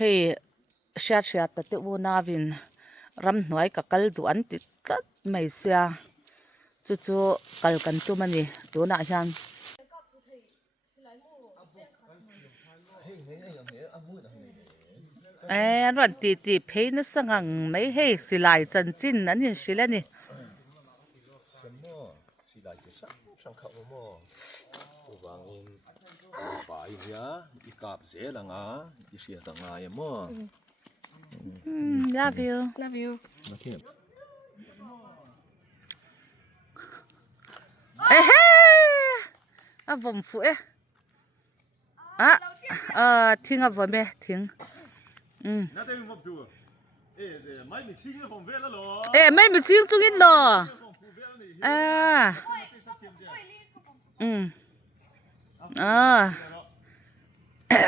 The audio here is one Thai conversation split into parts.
hei shat ta te u na vin ram hnuai ka kal du an ti tlat mai sia chu kal kan tu mani tu na hian ran ti phei na sangang mai hei silai chan chin an in silani silai chi sang kha mo wangin ba ya ikap zelanga isia tanga ya mo love you okay a vom fu thing a vom thing na te mo tu mai mi ching vom ve la lo mai mi ching chung in lo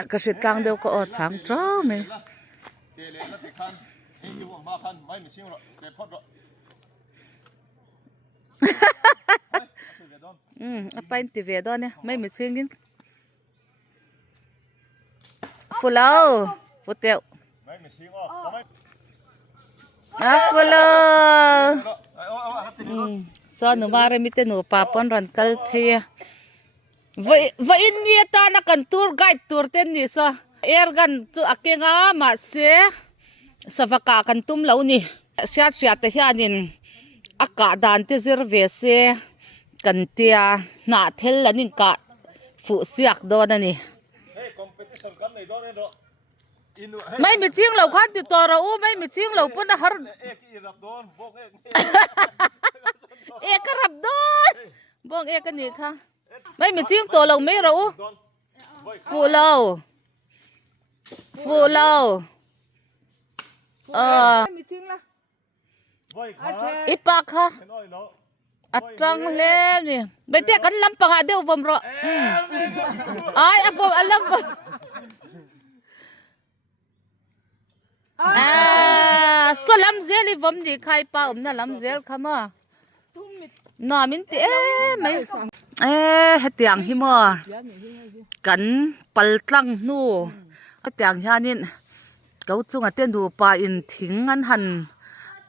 cái sự tăng đều có sáng trâu mày apa ini TV đó nè mấy mình xem đi follow follow follow so nó mà mình tên nó papon ran kal phê vậy in ta na kan tour guide tour ten ni sa gan chu akenga ma se savaka kan tum lo ni shat te hianin aka dan te zirve se kan tia na thel lanin ka fu siak do na ni mai mi ching lo khan ti to ro mai mi ching lo pun har ek rap don bong ek ni kha mấy mình chiếng tổ lồng mấy rồi phụ lâu ít bạc ha trăng lên nè bây giờ cần làm bằng đều vòng rồi ai vòng anh làm số làm dễ đi vòng đi khai bao na làm dễ không à nó mình té mấy hết tiếng hi mò cắn bal tlang nu cái tiếng hianin cấu chung tên du pa in thing an han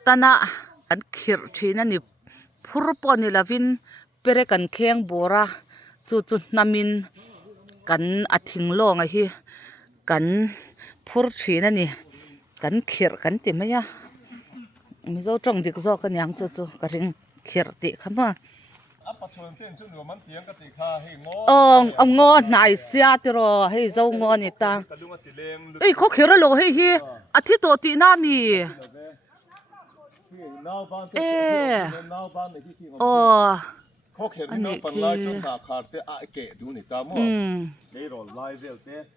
tana an khir thina ni phurpo ni lavin pere kan kheng bora chu namin kan athing lo nga hi kan phur thina ni kan khir kan ti maya mi zo tong dik zo kan yang chu ka ring khir ti khama ông ngon này xia thì rồi hay dâu ngon nhỉ ta ấy khó khăn rồi hay hi à thì tổ tị nam mi anh này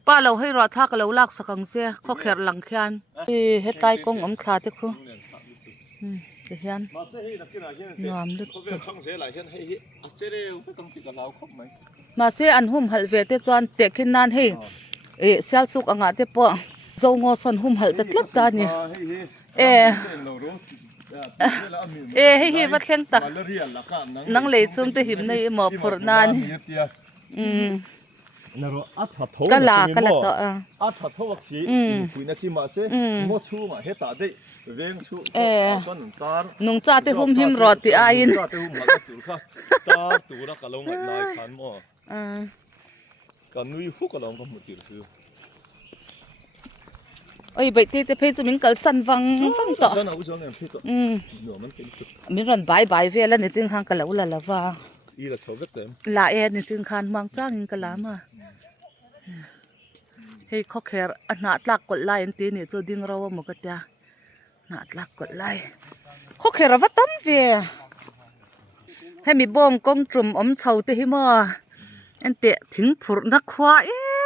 ba lâu hay rồi thắc lâu lạc sắc ang xe khó khăn lăng khan hết tay công ấm khá thế không để hiền ngon được mà sẽ ăn hum hal về thế cho tệ khi nan hay sel suk ang ate po dâu ngô son hum hal tết lắc ta nhỉ hay vắt khen ta nang lấy chung te him này mò phur nan cái là to nung cha te hum him rot ti ain ôi vậy thì phải cho mình cần săn văng to mình run bài về là nên chừng hàng cái lâu là va là em nên chừng khan mang trang cái lá mà hey khó khăn nát lạc cột lại anh tí này cho điên rau một cái tia nát lạc cột lại khó khăn là vắt tắm về hay mi bông công trùm sầu thế mà anh tệ thính phur nắc khoa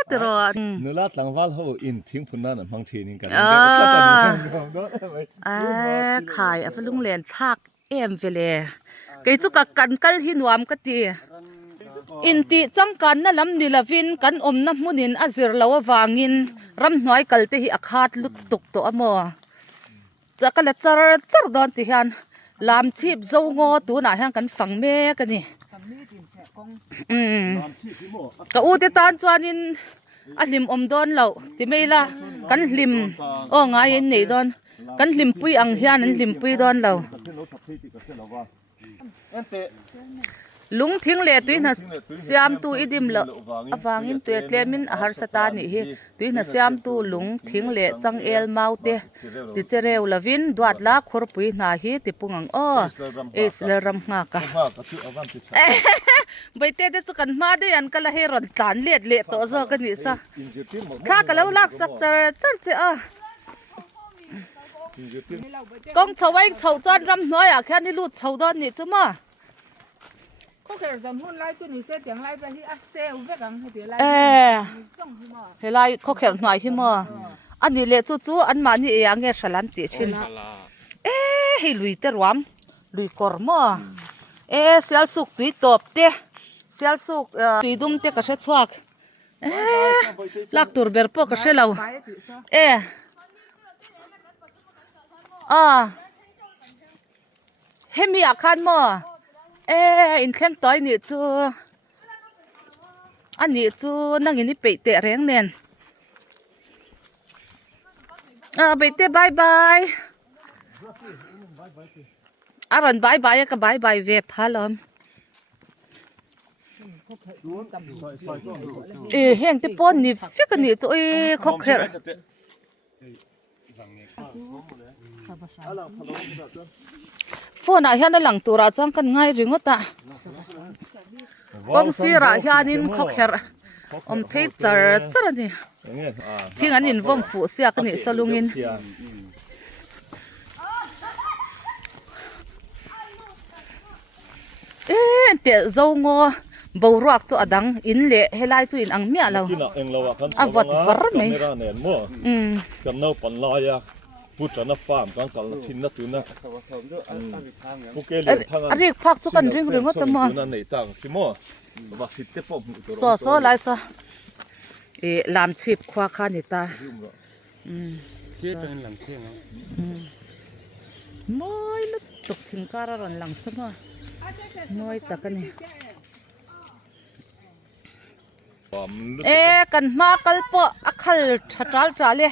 thế rồi nếu lát lang val ho in thính phun nan mang thi nínกันkhai phải lung lên thác em về lệ cái chỗ cả cắn cල් hi nuam cái tia in ti chang kan na lam ni lavin kan na munin azir lawa wangin ram hnuai kalte hi akhat lut tuk to amo chakala char don ti hian lam chip zo ngo tu na hian kan phang me ka ni ka u te tan chuanin a hlim don lo ti meila kan lim o nga in nei don kan lim pui ang hian an lim pui don lo lung thing le tui na siam tu idim lo awangin tu tlemin ahar sata ni hi tui na siam tu lung thing le chang el mau te ti chereu lavin duat la khor pui na hi ti pungang o isle ram nga ka bai te chu kan ma de an kala he ron tlan let le to zo kan ni sa tha ka lo lak sak char char che a kong chawai chau chan ram noi a khan ni lu chau don ni chuma có thể dòng hôn lại tôi nghĩ sẽ tiếng lại về thì xe với cái tiếng lại he lai kho kher noi hi mo ani le chu chu an ma ni e ange salan ti thin hi lui te ram lui kor mo sel suk tui top te sel suk tui dum te ka se chuak lak tur ber po ka se lo hemi akhan mo in thleng toy ni chu ani chu nangin ni peite reng nen peite bye bye aron bye bye ka bye bye ve phalom heng te pon ni fik ni chu khok kher phone a hian a lang tura chang kan ngai ringota kong sira hianin khokher phei char char ni thing an in vom fu sia kan ni salungin te zo ngo bo ruak chu adang in le helai chu in ang mia lo avat var me kan no pan la ya putrana farm kan kal thin na tu na pukelian thang arik phak chu kan ring ringot ma na nei tang ki mo ba fit te pom so lai so lam chip khwa kha ni ta kia trên làm kia nó moi lu tuk thing kara ron lang sama noi ta kan ni kan ma kal po akhal thatal chale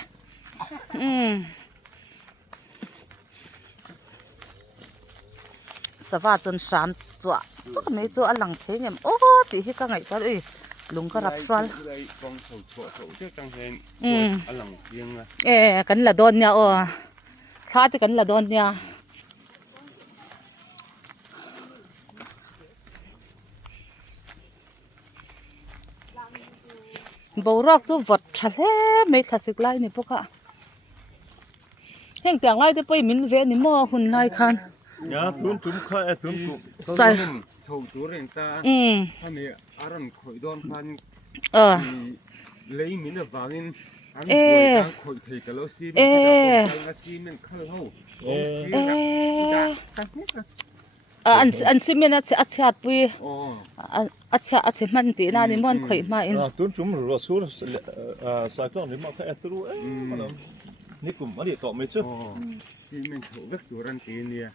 sava chon sam chwa chu ka me chu alang the nyam o ti hi ka ngai ta lung ka rap swal con sầu sầu chứ trong hen ở lòng riêng là kan la don nya o tha ti kan la don nya bo rak chu vot thale me thlasik lai ni poka heng piang lai te poi min ve ni mo hun lai khan ya tum kha tum sai sầu chúa人ta anh này ở đằng khởi đòn phan lấy miếng được vàng in anh khởi thầy cái lô xi cái xi mình khơi hậu an simen a chat pui a che man ti na ni mon khoi ma in tum ro su sa ton ni ma kha etru ni kum ma di to me chu xi mình thổ vết chúa人 tiền nè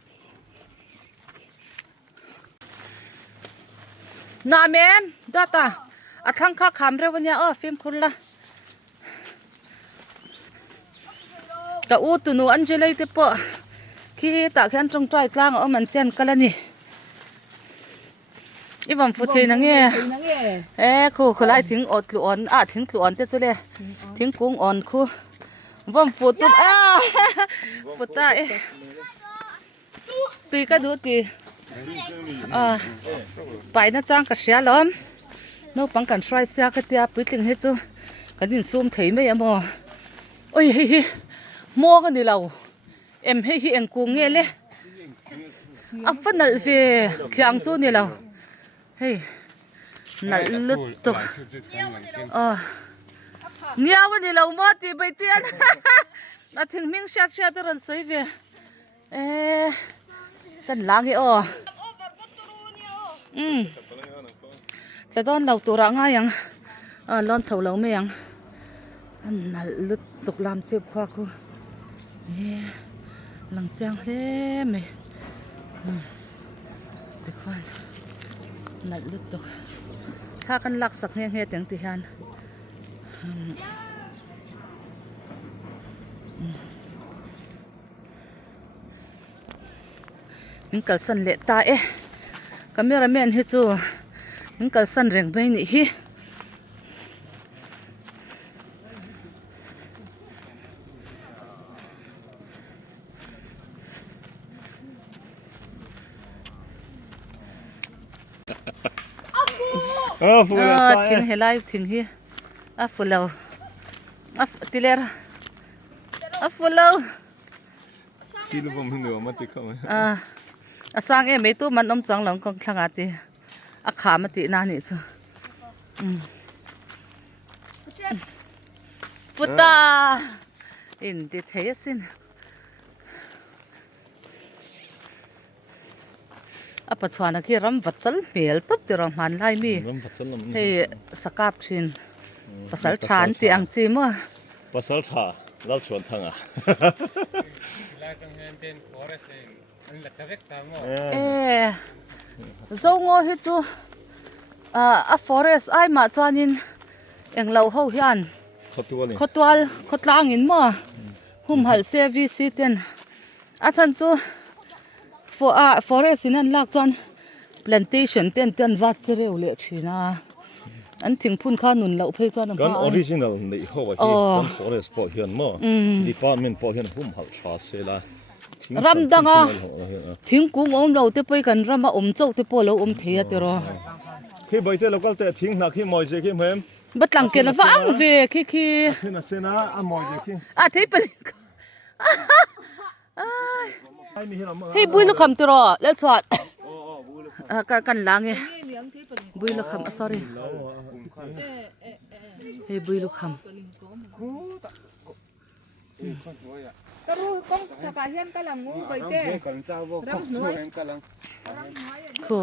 na mem data athang kha kham re wanya film khulla ka u tu nu anjelai te po khi ta khan trong trai tlang o man ten kalani iwam fu the na nge khu khulai thing ot lu on thing tlu on te chule thing kung on khu vom fu tum fu ta tui ka du ti pai na chang ka sia lom no pang kan try sia ka tia puitling he chu kan din sum thei me amo oi hi mo ka ni lo em hi en ku nge le a fanal ve khyang chu ni lo hey nal lut to ngiaw ni lo mo ti bai tian na thing ming shat shat ran sei ve tan lang hi ta don lau tura nga yang lon chho lo me yang an nal lut tuk lam chep khwa khu lang chang hle me te khwan nal lut tuk tha kan lak sak nge nge teng ti han min kal san le ta e cameraman hi chu min kal san reng mai ni hi thing he live thing hi a follow a tiler a follow kilo bom hindu ma ti kham sang em mấy tu mình ông chẳng lòng con thằng ati khá mà tị na nị chứ Futa in đi thấy xin apa chuan khi ram vachal mel top ti ram han lai mi ram phachal lam he sakap thin pasal than ti ang chi mo pasal tha lal chuan thanga zo ngo hi chu a forest ai ma chuanin eng lo ho hian khotwal in mo hum hal service ten a chan chu forest in an lak chuan plantation ten wat chereu le thina an thing phun kha nun lo phei chuan kan original nei ho wa hi kan forest po hian mo department po hian hum hal tha se la ram danga thing kung om lo te poi kan rama om chau te po lo om theya te ro khi bai te local te thing na khi moi je khi hem batlang ke la wang ve khi khina sena a moi je khi a thei pali ai mi hian ma hei bui lo kham te ro le chwat kan lang e bui lo kham sorry hei bui lo kham Taru kong sakahian ka lang ngung kay te. khu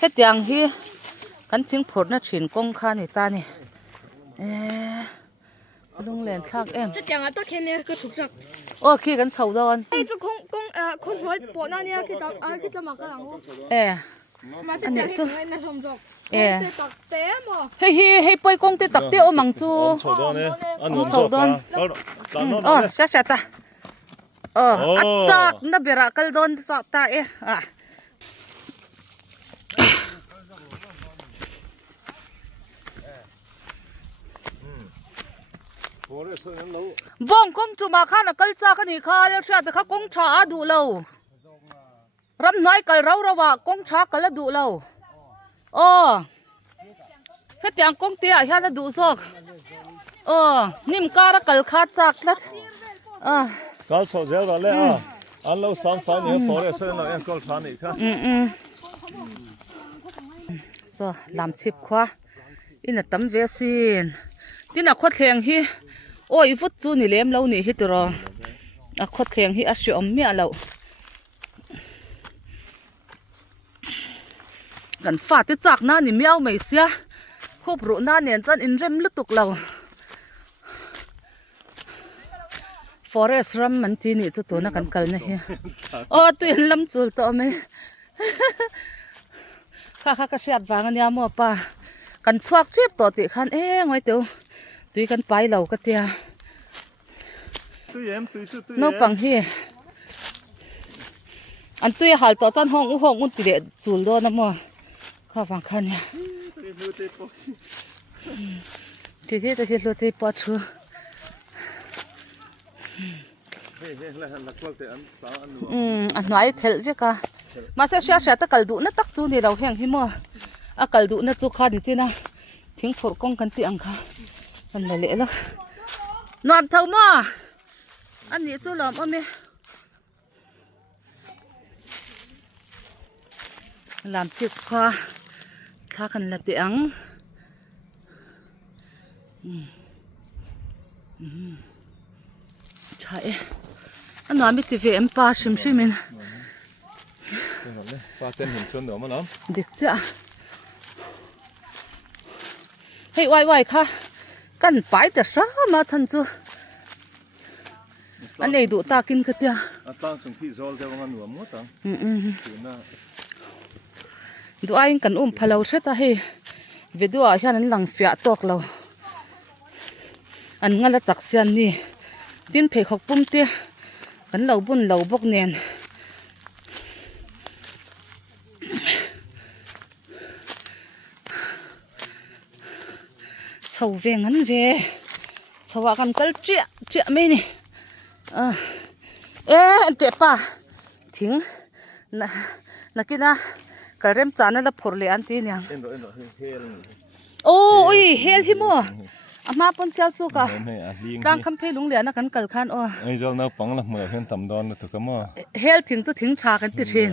he tiang hi kan thing phor na thin kong kha ni ta ni lung len thak em Chẳng là tất nhiên cái trục trặc. ô khi kan chau don Ê, chú con nói bộ nó nha cái tao mặc cái lăng luôn. Mà sẽ anh chẳng chú hết này không dọc. Ê. Sẽ tặc té mà. hei poi kong te tak te o mang chu chau don an chau don sa ta achak na bera kal don sa ta e bong kong chu ma kha na kal cha kha ni kha le sha ta kha kong tha du lo ram noi kal rau rawa kong tha kal du lo he tiang kong te a hian la du sok nim kara kal kha chak lat kal so zel ra le an lo sang fa ni forest na en kol tha ni kha so lam chip khwa ina tam ve sin tina khot thleng hi oi vut chu ni lem lo ni hi tro a khot thleng hi a hri om mi alo kan fa te chak na ni miao mai sia khop ru na nen chan in rem lutuk lo forest ram man ti ni chu to na kan kal na hi tu in lam chul to me kha ka siat wang ania mo pa kan chuak trip to ti khan ngoi teu tui kan pai lo ka tia no pang hi an tui hal to chan hong un ti le chul do na mo kha wang khan ya ki ta ki lo te pa chu an noi thel ve ka ma se sha ta kal du na tak chu ni lo heng hi mo a kal du na chu kha ni china thing phor kong kan ti ang kha kan le le la nom thau mo an ni chu lom ame làm chiếc khoa thà kan la ti ang chai an nói mi ti ve em pa shim shimin pa ten hin chon no ma nam dik cha hei wai kha kan pai ta sa ma chan chu an nei du ta kin ka tia tang chung phi zol te wang nu mo tang na du ai kan phalo theta he video a hian an lang fia tok lo an ngala chak sian ni tin phei khok pum te kan lo bun lo bok nen chầu về ngắn về chầu à cầm cái chuyện mấy nè anh tiệp à thính na kia na cái rem chán nó là phổ lệ anh tí nhang ôi hell hi mo mà pon sel su cả đang khăm phê lúng lệ nó cần cẩn khăn ai giờ nó bằng là mở hơn tầm đòn được cái mà hell thính cho thính trà cái tiệt trên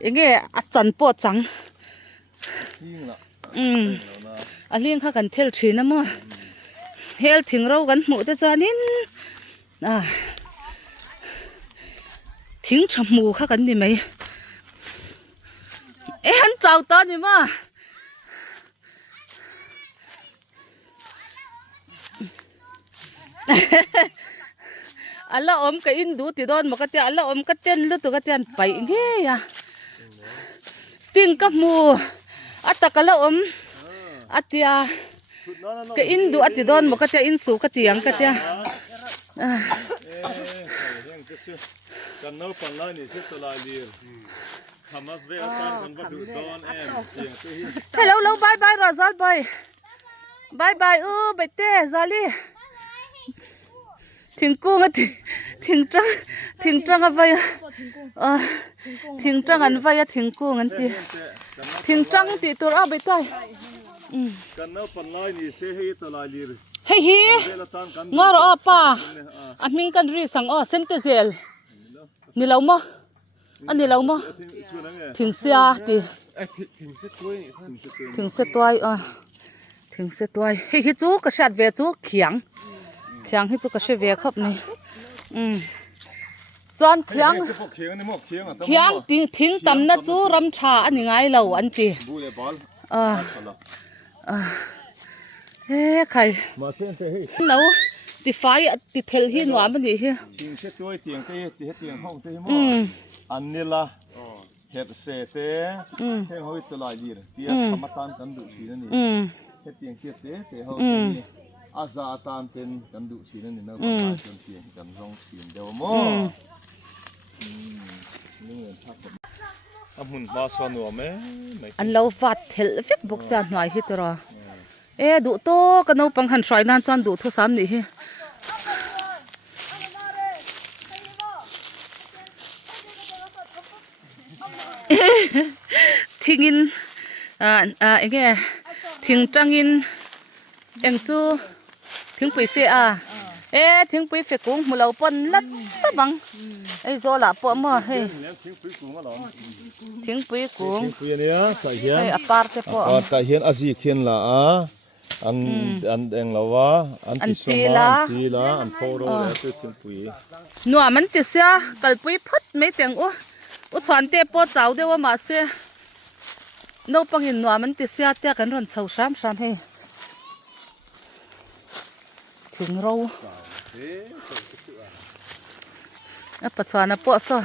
nghe chăn po trắng liên khá cần theo chuyện mà hell thính rau gần mũi tới cho nên thính chăm mù khá cần gì mấy hắn chào tao gì mà Allah om cái in đủ thì đón mà cái tiền Allah om cái tiền lúc tụi cái tiền bảy nghe ya sting cái mù ta cái Allah om tia cái in đủ thì đón mà cái tiền in số cái tiền cái tiền hello bye bye Razal bye bye bye tê Zali thỉnh cung á thỉnh trăng à vậy thỉnh trăng ăn vậy thỉnh cung ăn tì thỉnh trăng tì tôi ở bên tay hey ngor apa anh mình cần ri sang sentezil ni lau mo anh ni lau mo thỉnh sia tì thỉnh se toy hey chú cái sạt về chú khiang hết chú cái về khắp này chọn khiang thính tầm na chú ram trà anh ngay lâu anh chị khai lâu thì phải thì theo hi nói mà gì hi anh nila hết xe thế thế hồi từ lại gì thì tham tan cần đủ gì nữa hết tiền kia thế thế hồi aza tan ten cần đủ gì nữa nó còn cần tiền cần rong tiền đâu mà muốn ba sao nữa mấy anh lâu phát theo việc bốc ra ngoài hết rồi đủ to cái nấu bằng hành xoài nan chọn đủ thu sắm đi thình in nghe thình trăng in em chú thình bùi phê thình bùi phê cũng một lâu pon lát tất bằng do là bỏ mà thình bùi cũng apart bỏ tại hiện azi khiên là anh em là wa anh chi là anh phô rồi tôi thình bùi nua mình chỉ xe cái bùi phất mấy tiếng chọn tê po cháu đều mà xe nấu bằng in nua mình chỉ xe tê cái ròn sầu sam hay thình rau bắt chọn po so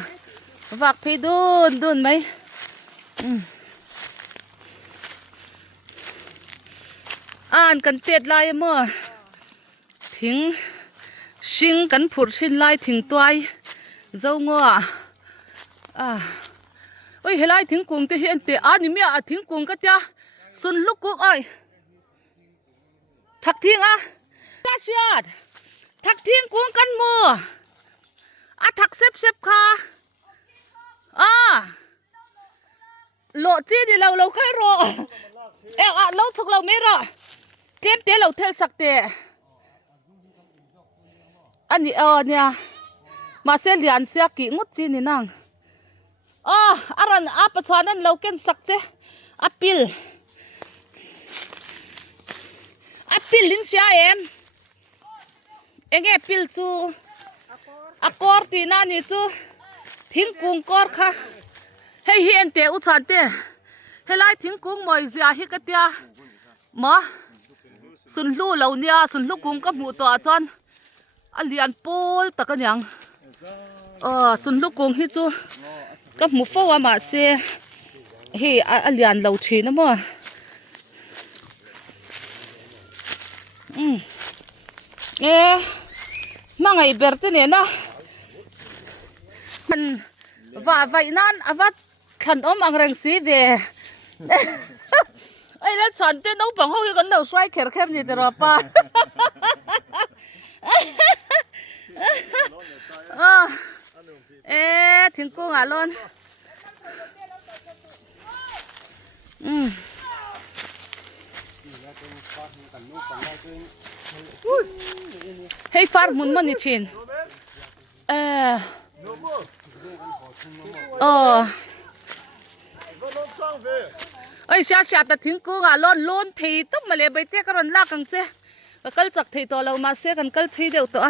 vạc phi đun mấy anh cần tiệt lại mà thình sinh cần phụt sinh lại thình toai dâu ngọ ôi hệ lại thình cùng thì hiện tại anh mẹ thình cùng cái tia xuân lúc quốc ơi thắc thình Rashid thắc thình cùng căn mùa thắc xếp kha lộ chi đi lâu khai rồi lâu thuộc lâu mấy rồi thêm té lâu theo sặc té anh nha mà sẽ liền xe kỹ ngút chi nè nàng aran apa chuanan lo ken sak che apil lin sia em enge pil chu akor ti na ni chu thing kung kor kha hei hi en te u chan te helai thing kung moi zia hi ka tia ma sun lu lo nia sun lu kung ka mu to chon alian pol takanyang sun lu kung hi chu ka mu fo ma se hi alian lo thi na mo mangai berte ne na man va vai nan avat khan om angrang si ve แล้วฉันเต้นเอาบังห้องกันเอาช่วยแค่นี่แต่รอป้าถึงกูงาล้นให้ฟาร์มุนมันนี่ชินเอ้ยชาแต่ถึงกูงาล้นล้นทีต้องมาเลยไปเตี้ยกันลากกันเจ้ก็จักทีตัวเรามาเสียกันก็ทีเดียวตัว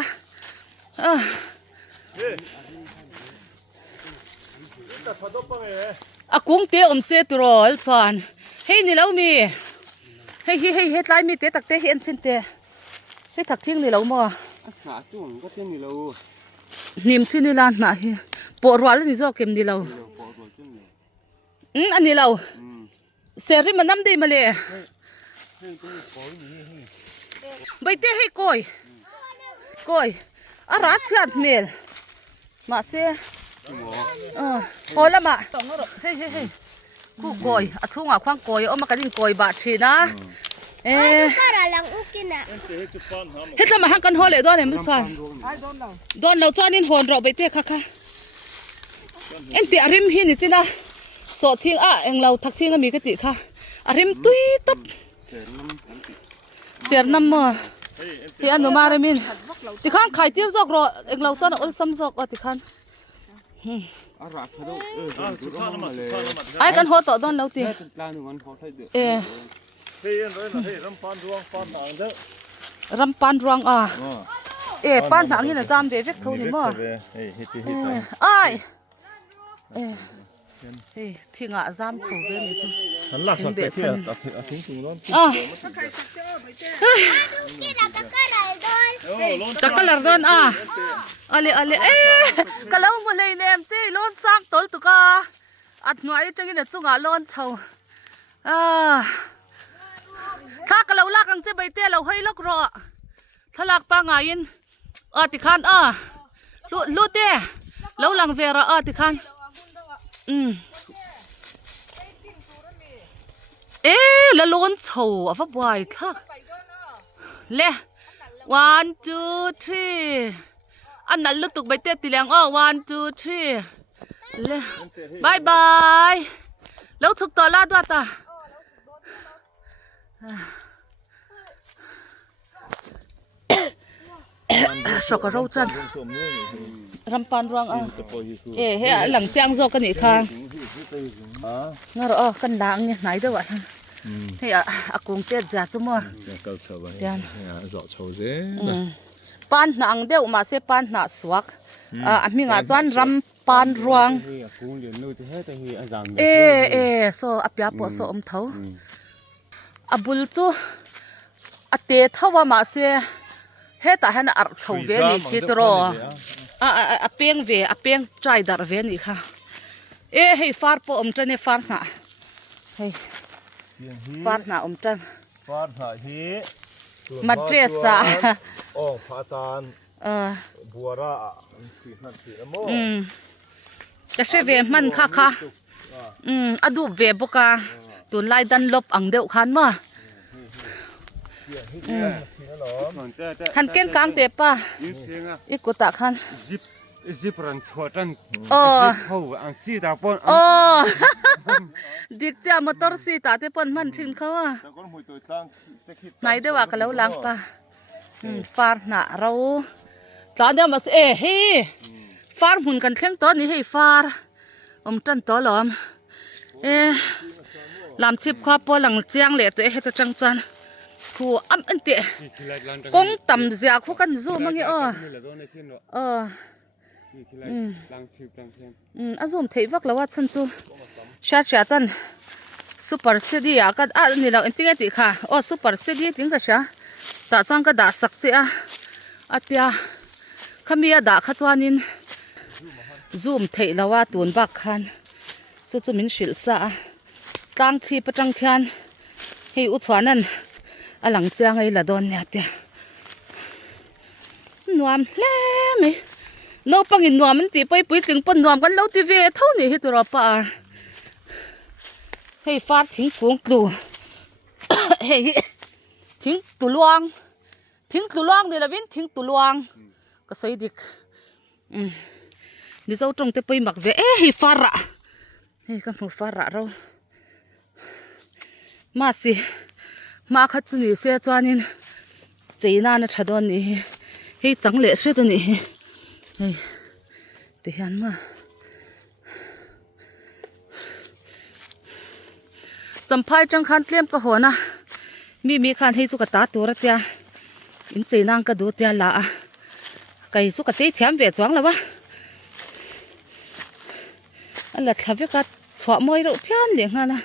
กุ้งเตี้ยเสียตัวรอลสวนเฮ้ยนี่เรามีเฮ้ยไล่มีเตี้ยตักเตี้ยเห็นเส้นเตี้ยเฮ้ยถักทิ้งนี่เราหม้อหาจุ่มก็เช่นนี้เรานิ่มชิ้นนี่ล้านมาปวดร้อนแล้วนี่จะเก็บนี่เราอันนี้เราเสียริมันน้ำดีมาเลยใบเตี้ยให้ก้อยอะไรเชื่อเมลมาเสียพอละมาเฮ้ยกูก้อยช่วงข้างก้อยเอามากันดินก้อยบาดชีนะเฮ็ดละมาหังกันหัวเลยด้วยเนี่ยมันสวยโดนเราจ้านินหอนเราไปเตะค่ะเอ็นติอาริมหินนี่จีนะสอดทิ้งเอ็งเราทักทิ้งก็มีกติค่ะอาริมตุยตับเสียน้ำมาที่อันนู้มาเรมินที่ข้างขายจิ้วซอกรอเอ็งเราจ้าน่ะอุลซัมซอกที่ข้างไอ้กันหัวต่อโดนเราตีรำปานรวงปานหนังนี่นะจามเวกเท่านี้มั้งที่งะจามถูกเลยนี่ฉันหลักสังเกตฉันทิ้งถุงร้อนตะกะลาร์ดอนอะไรกะเลามาเลยเนี่ยสิล้นซักตลตุกะอัดหน่วยจังนี่นะจุงล้นเช่าถ้ากะเราลากกังเจ็บใบเตี้ยเราให้ลักรอถ้าลากปางยินติคันลูเตี้ยเราลังเวราติคันแล้วล้นเช่าฟ้าบวยทักเล่ 1 2 3อันนั้นลุตุกใบเตี้ยตีแรง1 2 3เล่บายบายแล้วทุกตัวลาดว่าตาชกเราจันรำปานรวงเฮ้ยหลังเจ้างโจกันอีกครั้งงั้นเรากันดังเนี่ยไหนเด้อวะเฮ้ยกุ้งเตี้ยจัดจุ่มเดี๋ยวปานหนังเดียวมาเสียปานหนักสวกมีงาจวนรำปานรวงโซอภิญาปอโซอมเท้าบุลจูเตะเท่าว่ามาเสียเฮตาฮันอัดเฉาเวนี่คิดรอเปียงเวเปียงใจดาร์เวนี่ค่ะให้ฟาร์ปอมจันเนี่ยฟาร์น่ะให้ฟาร์น่ะอมจันฟาร์น่ะฮีมาเดรสอะพาตานบัวระขีดนั่นขีดละโมจะใช้เวมันค่ะอดูเวบุกาตัวไล่ดันลบอังเดียวขันมาขันเก่งกลางเตะป่ะอีกกุตะขันจิบรันชัวจันเขาอันซีตาปนดิกจ้ามอเตอร์ซีตาเตปนมันชินเขาไหนเดี๋ยวกันแล้วล้างป่ะฟาร์น่ะเราตอนเดียวมาเฮ้ฟาร์หุ่นกันเข่งต้นนี้ให้ฟาร์จันตัวหลอมลำชิบคว้าปอหลังเจียงเหล่ตัวให้ตัวจังจันคู่อันเตะกงต่ำเสียคู่กันซูมั้งเนี่ยซูมเทวักแล้วว่าฉันซูชาตันซูเปอร์ซีดีกันนี่เราจริงๆติค่ะซูเปอร์ซีดีจริงก็ใช่แต่จังก็ด่าสักเจ้าเตียขมีด่าขจวนินซูมเทแล้วว่าตัวบักคันจะมินสิลซาตั้งชีประจังคันให้อุทวานันหลังเจียงไอ้ละโดนเนี่ยเดียนวมเล่ไหมเราปังอินนวมมันตีไปปุ๋ยถึงปนนวมกันเราตีเวเท่านี้ให้ตัวเราป่าให้ฟาดทิ้งกุ้งดู เฮ้ยทิ้งตุลวงนี่ละวินทิ้งตุลวงก็ใส่ดิกนี่เจ้าตรงแต่ไปหมักเวฟาระเฮ้ยก็หมูฟาระเรามาสิมาขัดจุนี่เสียจวนินจีน่านะชัดวันนี้เฮ้ยจังเละสุดนี่เฮ้ยเดี๋ยวมาจำพายจังคันเตรียมก็หัวนะมีคันให้สุกตาตัวระเตียอินจีนางก็ดูเตียละไก่สุกตีเทียมเวจวงแล้ววะอันละทับก็ฉวมวยเราเพี้ยนเลี้ยงนะ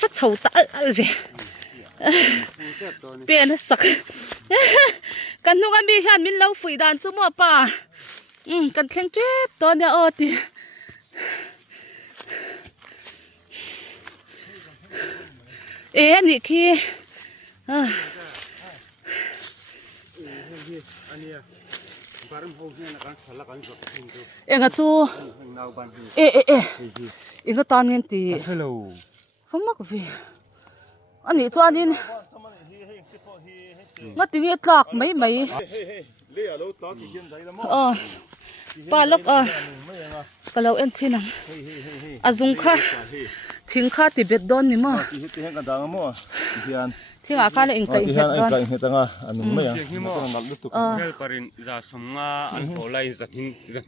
ฟัดเฉาตาเวเปลี่ยนสักกันทุกอันมีฉันมินเล่าฝีดานจุ่มป่ากันเข่งเจ็บตอนเนี้ยตีนี่ขี้เอ็งก็จูเอ็งก็ตามเงินตีเขามักวิ่งอันนี้ตัวนี้มาตีนี้ตลอกไม่ปลาลกก็เราเอ็นชินังอาจุงค่ะทิ้งข้าติเบ็ดดอนนี่มั้งทิ้งอาข้าเลยเอ็งไก่เห็ดดอนเกลปรินจะสมงาอันโหไลจะ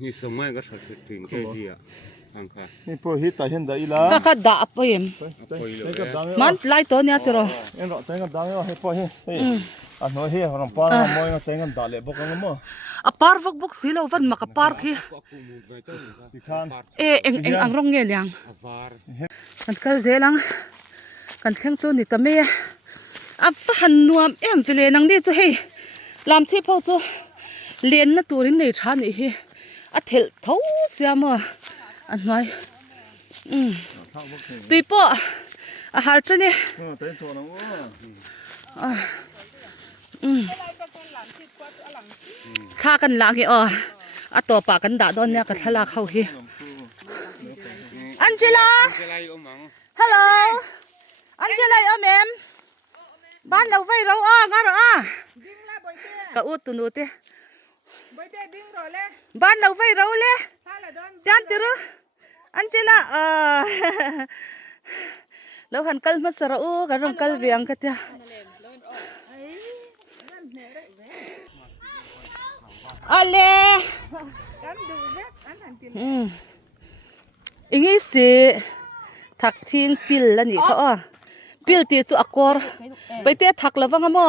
หิสมัยก็สักถึงเทียนี่พอฮิตแต่เห็นได้อีละก็ด่าไปเอ็มมันไล่ตัวเนี้ยตัวเราเอ็นเราแต่งกันดังให้พอฮิอันน้อยเฮียเราปานมวยแต่งกันด่าเลยบอกกันมั้งปาร์ฟกบุกสีเราวันมากับปาร์คีเอ็งอังร้องเงี้ยยังกันก็เจลังกันเข่งจูนี่ตะเมียฟันนัวเอ็มฟิเลนังนี่จะให้ลำที่พ่อจูเลี้ยนน่ะตัวนี้ในชานี่เฮเถลเท่าเสียมั้งอันน้อยตีปะหาจุนี่ข้ากันล้างเหตัวปากกันด่าโดนเนี่ยกันทะลาเข้าเฮอันเจล่าฮัลโหลอันเจล่าแม่บ้านเราไฟเรางั้นหรอก็อุดตุนุเตบ้านเราไฟเราเลยยันติรู้อันเจล่าเราหันกัลมาสระกันรองกัลเวียงกันเถอะอะไรอิงสิทักทิ้งปิลแล้วนี่เขาปิลตีจูอักอร์ไปเตะทักแล้วว่างั้นมั้ง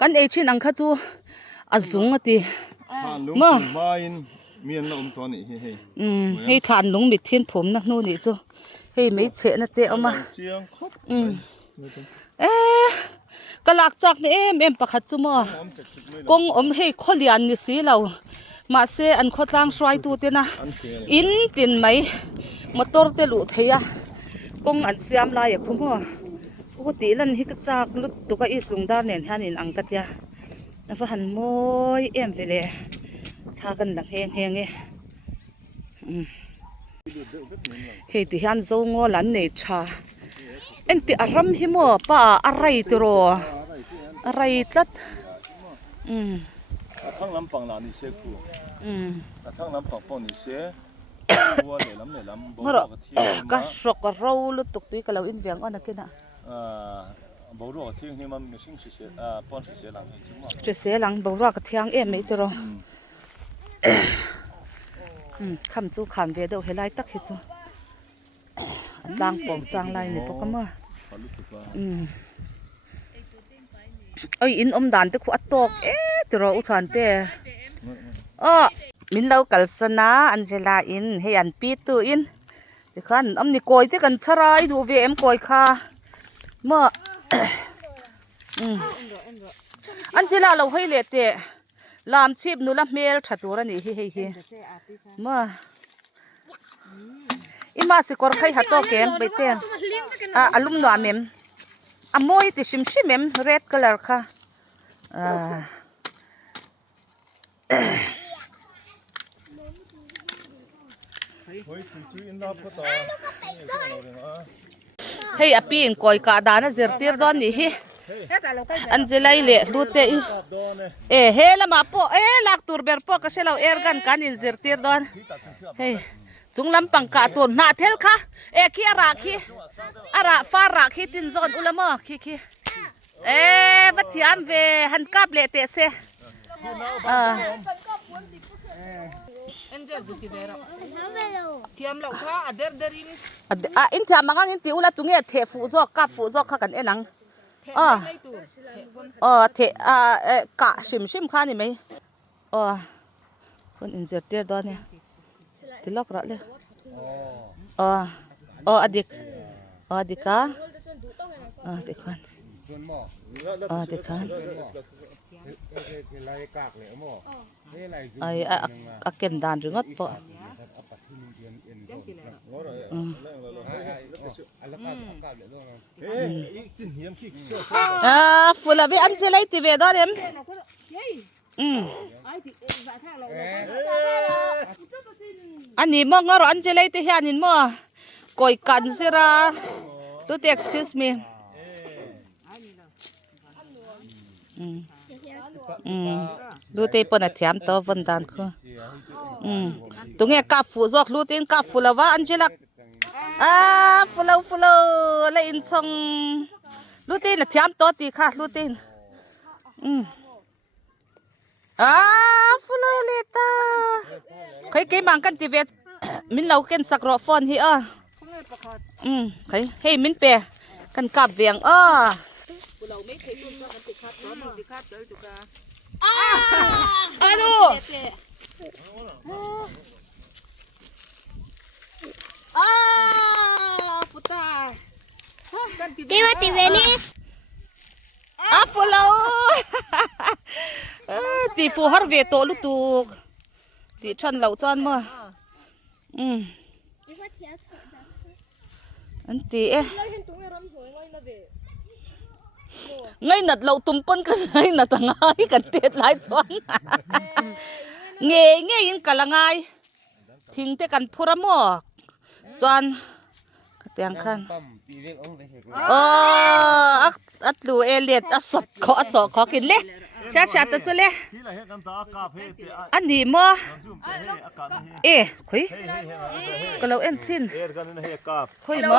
กันเอชินอังคาจูอาซุงอ่ะตีมั้งมีอันละตัวนี้ให้ทานลุงมิดเทียนผมนักนู่นนี่จูให้ไม่เฉะนะเตะเอามาก็หลักจากนี้เอ็มประคัดจูมั้งกงให้ข้อเลียนนี่สิเรามาเสอันข้อตั้งสวยตัวเตนะอินตินไหมมอเตอร์เตลุเทียกงอันเสียมลายคุ้มมั้งปกติลันฮิกจากลุดตุกอีสุงดาร์เนี่ยฮันอินอังกัตยานั่นฝันมวยเอ็มไปเลยถ้ากันหลังเฮงเงี้ยเฮ้ยที่ฮันโจงอลันเนชาเอ็นที่อารมณ์หิมะป้าอะไรตัวรออะไรตัดทั้งลำปังลานี่เสียกูทั้งลำปังปนนี่เสียวัวเลยลำเนี่ยลำบ่รู้ก็เที่ยงก็สกเราลุตุกตุยกับเราอินเวียงอันนั้นกินบ่รู้ก็เที่ยงที่มันมีสิ่งเสียปนเสียหลังนี่จังหวะจะเสียหลังบ่รู้ก็เที่ยงไม่ตัวรอคำจู่คำเวดเอาให้ไล่ตักให้จู่ล้างปองสร้างไล่นี่พวกก็มาอินด่านตะขวดตกตัวเราอุทานเต้มินเรากัลสนาอันเจลาอินให้อันปีตัวอินเดี๋ยวขันนี่กอยที่กันชรายดูเวมกอยค่ะเมื่ออันเจลาเราให้เละเตะลามชีพนุละเมลชัดตัวนี่เฮ้เมื่ออิมาสิกอร์ให้หัดโตเกมไปเต้อารมณ์หน่าเมมมวยติชิมชิมเมม red color ค่ะ hey api in koi ka dana zertir don ni hi an jelai le lute he lama po lak tur ber po ka selo ergan kan in zertir don hey chung lam pang ka ton na thel kha khi ara fa ra khi tin zon ulama khi bathiam ve han kap le te se thiam lo kha ader deri ni in thiam mangang in ti ula tunge the fu zo ka fu zo kha kan enang the ka sim kha ni mai kon in zertir don ne tilok ra le adika adikhan adikhan ai aken dan ringot po fula bi an chelai ti ve don em ani mo ngaro an chelai te hianin mo koi kan sira to excuse me lu te pona thiam to von dan kho tunge ka fu jok lu tin ka fu lawa anjela fulo la in chong lu te na thiam to ti kha lu te fulo leta khoi ke mang kan ti vet min lau ken sakro phone hi khoi hey min pe kan kap veng Aduh. Putar. Tiba-tiba ni. Fulau. Ti fu har ve to lu tuk. Ti chan lau chan ma. Anti ngay nat lau tumpon ka ngay natangay kan tet lai chuan nge in kalangai thing te kan phura mo chuan kateng khan atlu eliet asat kho aso kho kin le cha ta chule ani mo khoi kalo en sin khoi mo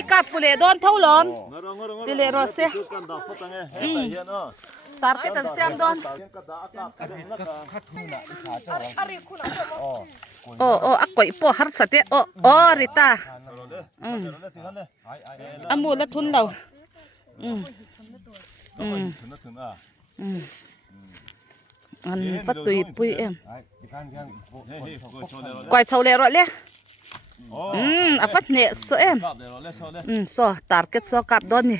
ikap fule don tholom tile rose target an siam don akoi po har sate rita amula thun law an fatui pui em quay chau le ro le afat ne so em so target so kap don ni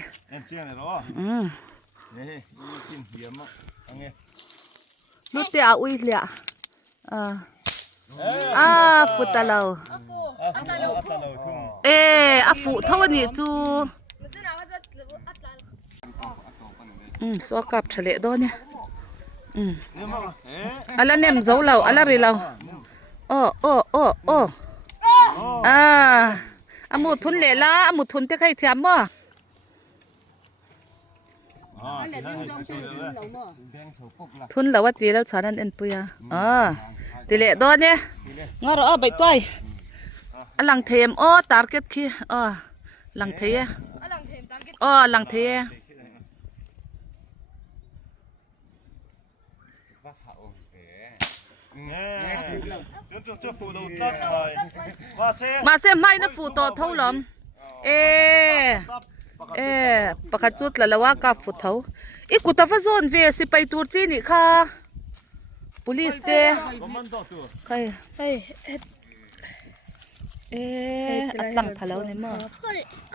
lute a ui lia futalaw afu thawani chu so kap thale do ne ala nem zo law ala ri law amu thun le la amu thun te khai thiam mo thun lawa ti lo chanan en puya tile do ne ngaro bai twai alang them target khi lang theye lang theye mà xem mai nó phụ to thâu lắm pakhat chut la lawa ka fu thau I kutafa zone ve si pai tur chi ni kha police te kai atlang phalo ni ma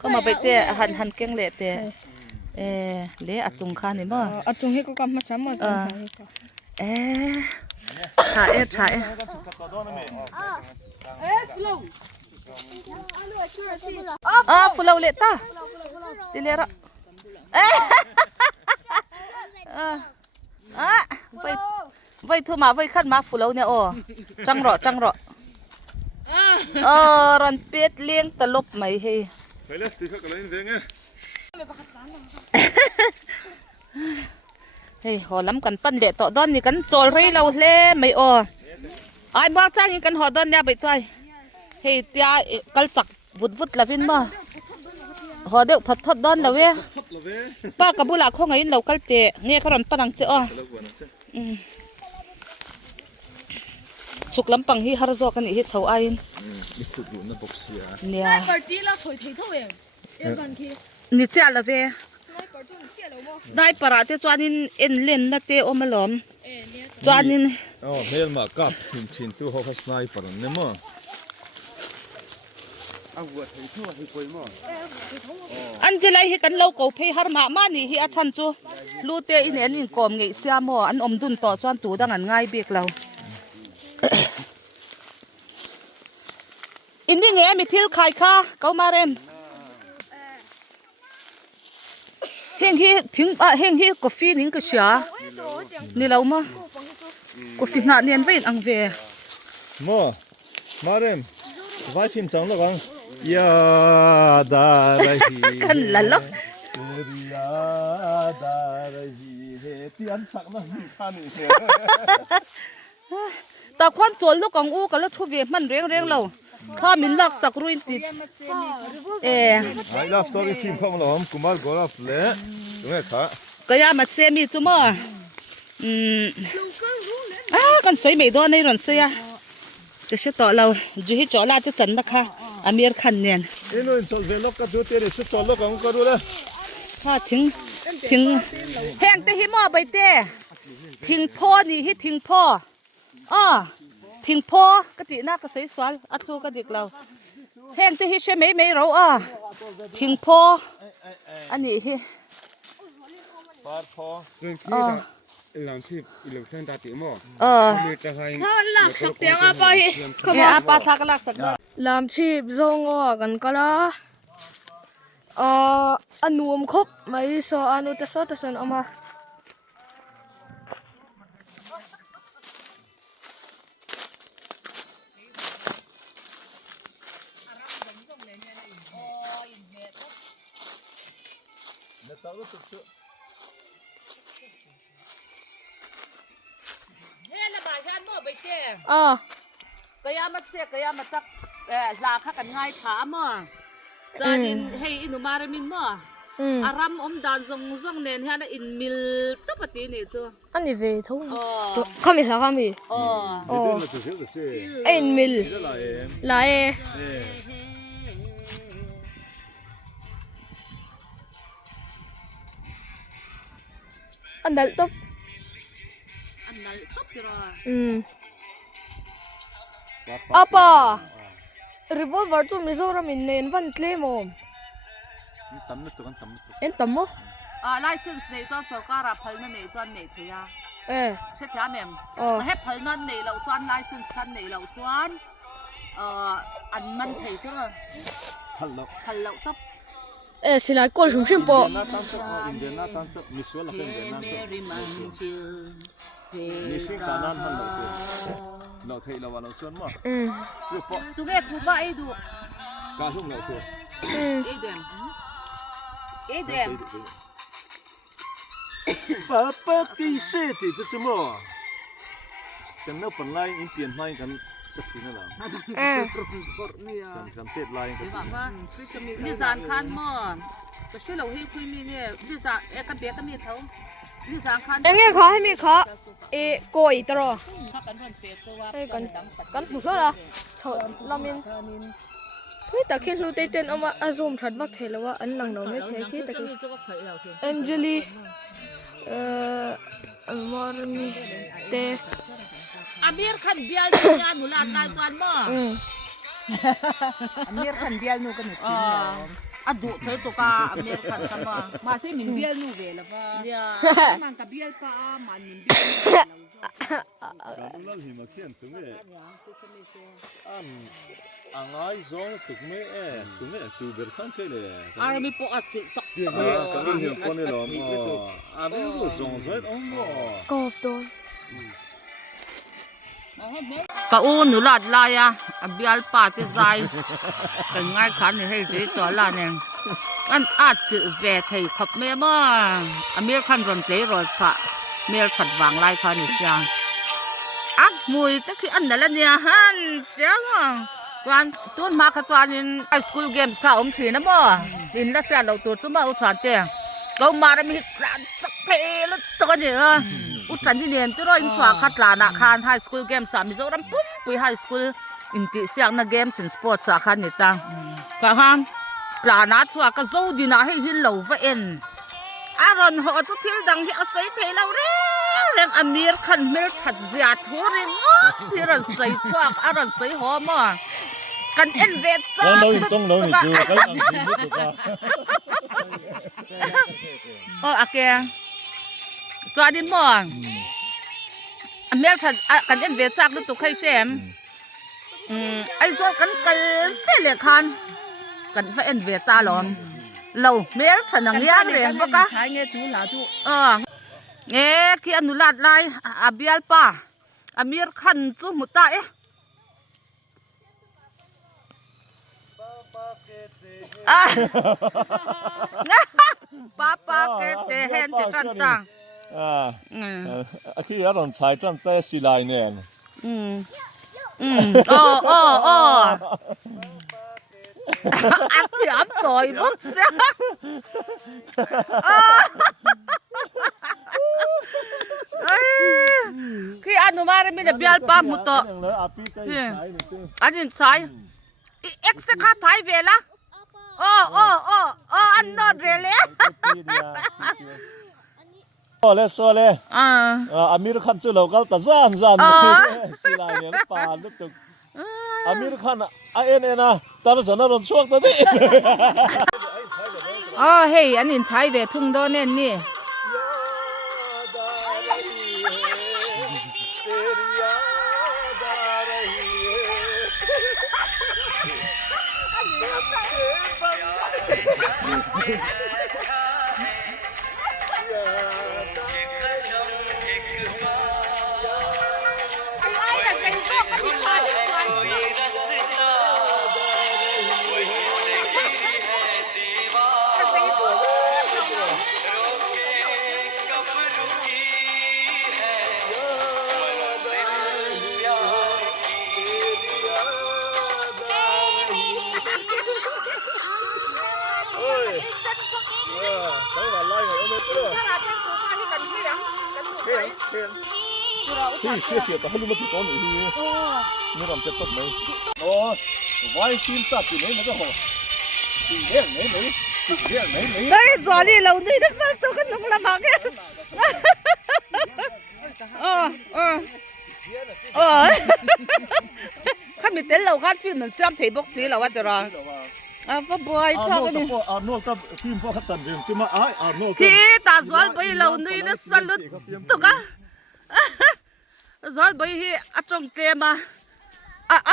ko ma bai te han keng le te le achung kha ni ma Achung hi ko kam ma sam ma cha flow le ta tilera vai thu ma vai khat ma flow ne o chang ro รันเป็ดเลี้ยงตลบไหมเฮ ไปเลยตีเขากันเลยเด้งไง เฮ้ยหอล้ำกันปั้นเดะต่อดอนนี่กันโจลเรเราเล่ไม่อไอ้บอกจ้างกันหอดอนเนี่ยไปตัวเฮ้ยเตียกัลจักวุดละพินบ่หอเดี๋ยวทดดอนละเว้ป้ากับบุหลาคงไงเรากัลเตะเงี้ยเขารอนปั้นอังเจ้าสุกลำปังที่ฮาร์โซกันอีกเท่าไอ้เนี่ย 那本地了腿腿头耶，要干去， นี่เจ้าละเว้ 那本就你借了我， ได้ปราเตจวนนินเอ็นเล่นละเตอมาล้อม 哎，你 จวนนิน อ๋อเฮียมากับชินตู้เขาเขาสไนเปอร์เนี่ยมั้ง เอาหัวถึงทั่วให้ป่วยมั้ง อันจะไล่ให้กันเราเกาเพย์ฮาร์มามานี่ที่อาชันจูลูเตอินเอ็นอินกอมไงเสียมออันอมดุนต่อจวนตูดังอันง่ายเบียกเราอินนี่ไงมีทิลขายค่ะเกามาเรมเฮงที่ถึงเฮงที่กาแฟนิ่งก็เสียนี่เรามากาแฟหนาเนียนไปอังเว มั้งมาเร็มสบายชินจังแล้วกันยาดาราฮี กันละล็อก ยาดาราฮีเฮตีอันสักนะท่านี่ แต่ความโจรลูกของอูกันแล้วทุเวมันเร่งเราข้ามินลักสักรุนติดไอ้ลาสตอรี่ฟิล์มของเราคุมาร์กอล์ฟเล่ตรงนี้ค่ะ ก็ยามาเซมีจุ่มกันใส่ไม่โดนในรอนเสียจะเชื่อต่อเราจูให้จ่อลาจะจันนะคะอเมริกันเนี่ย นี่นู่นจอดเวลก็ดูเตะเลยจอดลูกของก็ดูเลย ถ้าถึงแห้งแต่หิมอใบเต้ทิ้งพ่อนี่ให้ทิ้งพ่อทิ้งพ่อกติน่าก็ใส่สวนอัดลูกก็เด็กเราแห้งแต่หิใช่ไหมไม่เราทิ้งพ่ออันนี้ฮิ ปาร์คอ เรื่องที่หลังที่อิเล็กทรอนิกส์ตีมั้งมีแต่ใคร 他拉sak点啊爸， อาปาทักลักสัก làm chi zong à gần cả lá, anh nuông khóc mấy số anh uất số tất nhiên ama,ก็ยามาเสียก็ยามาตักลาข้ากันง่ายถามอ่ะจานินให้อินุมาเรมินมั้งอารามอมดานซงเนนฮะนะอินมิลตับปฏินี่จ้ะ anh đi về thôi, không biết sao không biết, anh mil, lại, anh đợi tóc, อันนั้นตับกี่รอ apa, revolver tu Mizoram in nen van claim tắm nướcตัวกันตำnước em tầm mo, ไลเซนส์ในจอนสกัดพัลนั่นในจอนในเทีย ใช่ไหมแม่ให้พัลนั่นในเราจอนไลเซนส์ทันในเราจอนอันมันเทียก็ ฮัลโหล พัลเราตับ si lại coi sum sum po, น่าตั้งใจอินเดียน่าตั้งใจมิสวลเป็นเดียน่าตั้งใจมิสการนั้นฮัลโหลเราเทเราวันเราชวนมั้งจุดปะ ตัวเวกูว่าไอ้ดู การส่งเราตัว ไอ้เดมป้าป้ากี่เศษที่จะจะมั้งแต่เนื้อปันไลน์อินเปลี่ยนไลน์กันสักทีนั่นแหละกันเทศไลน์กัน บอกว่านี่จานคันมั้งก็ช่วยเราให้คุยมีเนี่ยนี่จานกันเบียกันมีเท่านี่จานคัน em nghe khó hay mi khó, coi tro, ถ้ากันเพื่อนเปียกตัวว่า กันผู้ชายละเรามินพี่ตะคิดรู้ได้เจนเอามาอาซูมถัดบักเทแล้วว่าอันหลังเราไม่เทคิดตะคิดแองเจลีมอร์มีเต อามีร์ขันเบียร์งานหนูลานจานมั้ง อันนี้ขันเบียร์นูกันหนึ่ง อะดูเธอตัวกาอเมริกันกันมา มาสิมินเบียร์นูเวลว่า เนี่ย มันกับเบียร์ป้ามันมินเบียร์ การดูแลหิมะเขียนถึงเนี่ยอันไอ้ซองถึงไม่ถึงเนี่ยตูเบอร์ขันเคเลย อาร์มีปอดตุก การดูหิมะคนนี่หรออันนี้ก็ซองใช่ไหม กอล์ฟโดน ka u nu lat la ya bial pa te zai ka ngai khan ni hei ri to la ne an a chu ve thei khop me ma amir khan ron play ro sa mer that wang lai khan ni sia a mui ta ki an la nia han tiang quan tuôn mà khát choan in high school games khá ôm thìn lắm à in là xe đầu tuột chúng mà út choan tiền câu mà mình làm sắc phê lắm tôi nhỉ út choan đi niên tôi rồi in xóa khát là nã khan high school games à mình dẫu đâm bún bùi high school in tị xiang na games and sports à khan nhỉ ta cả ham là nã xóa cái dâu đi nã hay hin lâu vậy en Aaron họ chút thiếu đằng hiện sấy thế lâu reng Amir Khan mer thật già thua reng thì rồi sấy xóa Aaron sấy họ màกันเอ็นเวทจ้าต้องเรานี่ดูก็อังกฤษดูก็โอเคจอดินมองอเมริกันกันเอ็นเวทจากฤดูใครเชมไอ้โซกันเฟลคันกันเฟเอ็นเวทตาหลอมเราเมริกันนังยานเรียนปะกะใช้เงี้ยจูหลาจูเงี้ยขี้อนุรักษ์ไรอาเบียลป้าอเมริกันจูมุตตาPapa ke te hen te chan tang. Khi ở đồn xài trăm te xì lại nè. Ăn thì ấm tội bút xa. Khi ăn mà ra mình bial pa một to. Ăn thì sai. X khá thái về lá. Anh nói rồi lẽ. Xô lê. Amir Khan chú lâu ta gian. Xì lại nè, bà lúc tục. Amir Khan, ai nè, ta nó dẫn nó rộn chuốc ta đi. Hey, anh nhìn thấy về thung đó nên nè. Xia ta halu ma ti kon hi ni ram te pat mai vai tin ta ti nei na ga ho ti nei Đấy, gió đi lâu đi đất sao tôi cái nung là mà cái. Khát mình đến lâu khát phim mình xem thấy bốc xí là what rồi. Có bơi sao cái này. Arnold ta phim po khát tần riêng chứ mà ai Arnold. Khi ta gió bây lâu đi nó sao lướt tục á. Gió bây hi ở trong kia mà.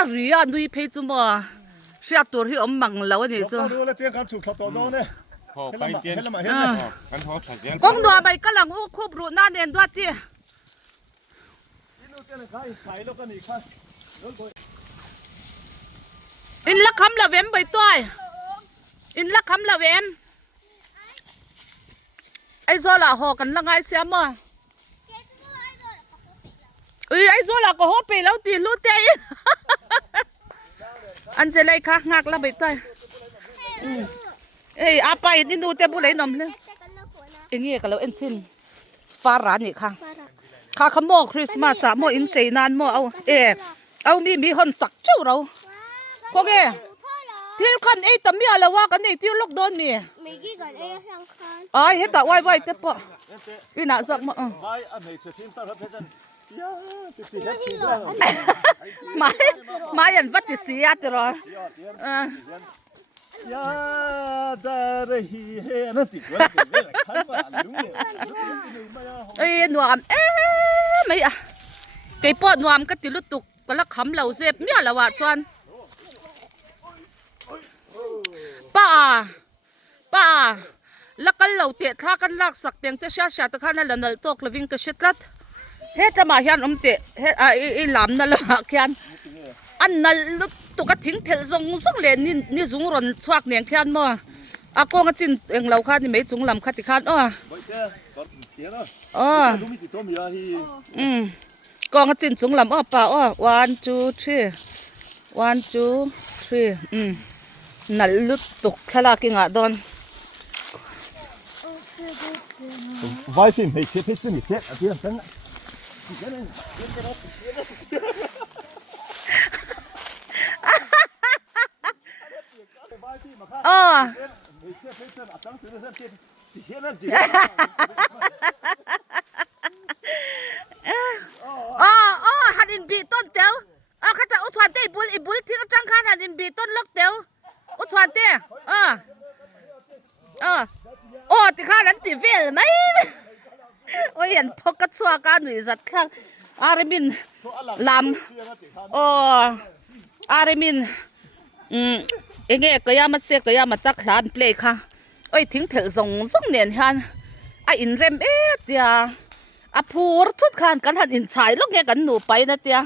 Ria nuôi phê chú mà. Sẽ tuổi hi ông bằng lâu này chứ. Con đùa bay cái lăng u khúc rụt na đèn đoạt đi. In lắc khăm là vém bay tôi. In lắc khăm là vém. Ai do là họ cần lăng ai xem mà. Ai do là có hộp bể lâu tiền lút tê. Anh sẽ lấy khắc ngạc là bay tôi. Ê, apa ini nu te boleh nom le. Ini kalau ensin Farah ni kang. Kha khamo Christmas mo in cheinan mo au. Au mi hon sak chu ro. Ko ge. Til khan ei tammi ala wa kan ei til lockdown ni. Mi gi kan ei sang khan. Ai heta wai te po. Ina zok mo. Vai anh này sẽ phim ta hết chân. Mai an vat ti sia te ro. Ya da rahi hai na ti ko le khai ma lu Ê nuam mấy à. Cái pot nuam cái tiểu tục có là khắm lẩu dẹp mía là vợ choan. Ba là cái lẩu tiệt tha cái lạc sặc tiếng chơi xa xa tất cả là nở tóc là vinh cái shit lát. เฮ็ดจะมาเฮียนเตะเฮ็ดไอ้หลำนั่นละเฮียนอันนั้นลุตุกทิ้งเทลซงซงเลนนี่จุงรอนชวักเนี่ยเฮียนมั้งอากูก็จินเองเราค่ะนี่ไม่จุงลำคัดที่คันกองจินจุงลำป่า1 2 3 1 2 3นั่นลุตุกทลากิงอ่ะดอน Vai film, hey, c'est fini, c'est bien, c'estหันอินบีต้นเตียวข้าจะอุทวันเตอีบุลที่จังขันหันอินบีต้นล็อกเตียวอุทวันเตโอ้ที่ข้านั้นตีเวลไหมโอ้ยเห็นพกกระชัวกันหนุ่ยสัตว์ข้างอาริมินลำอาริมินเองก็ยามาเสียก็ยามาตักหลานเปลย์ค่ะโอ้ยทิ้งเถอะส่งเนียนฮันไออินเรมเตียพูดทุกขันกันหันอินชายลูกเงี้ยกันหนูไปนะเตีย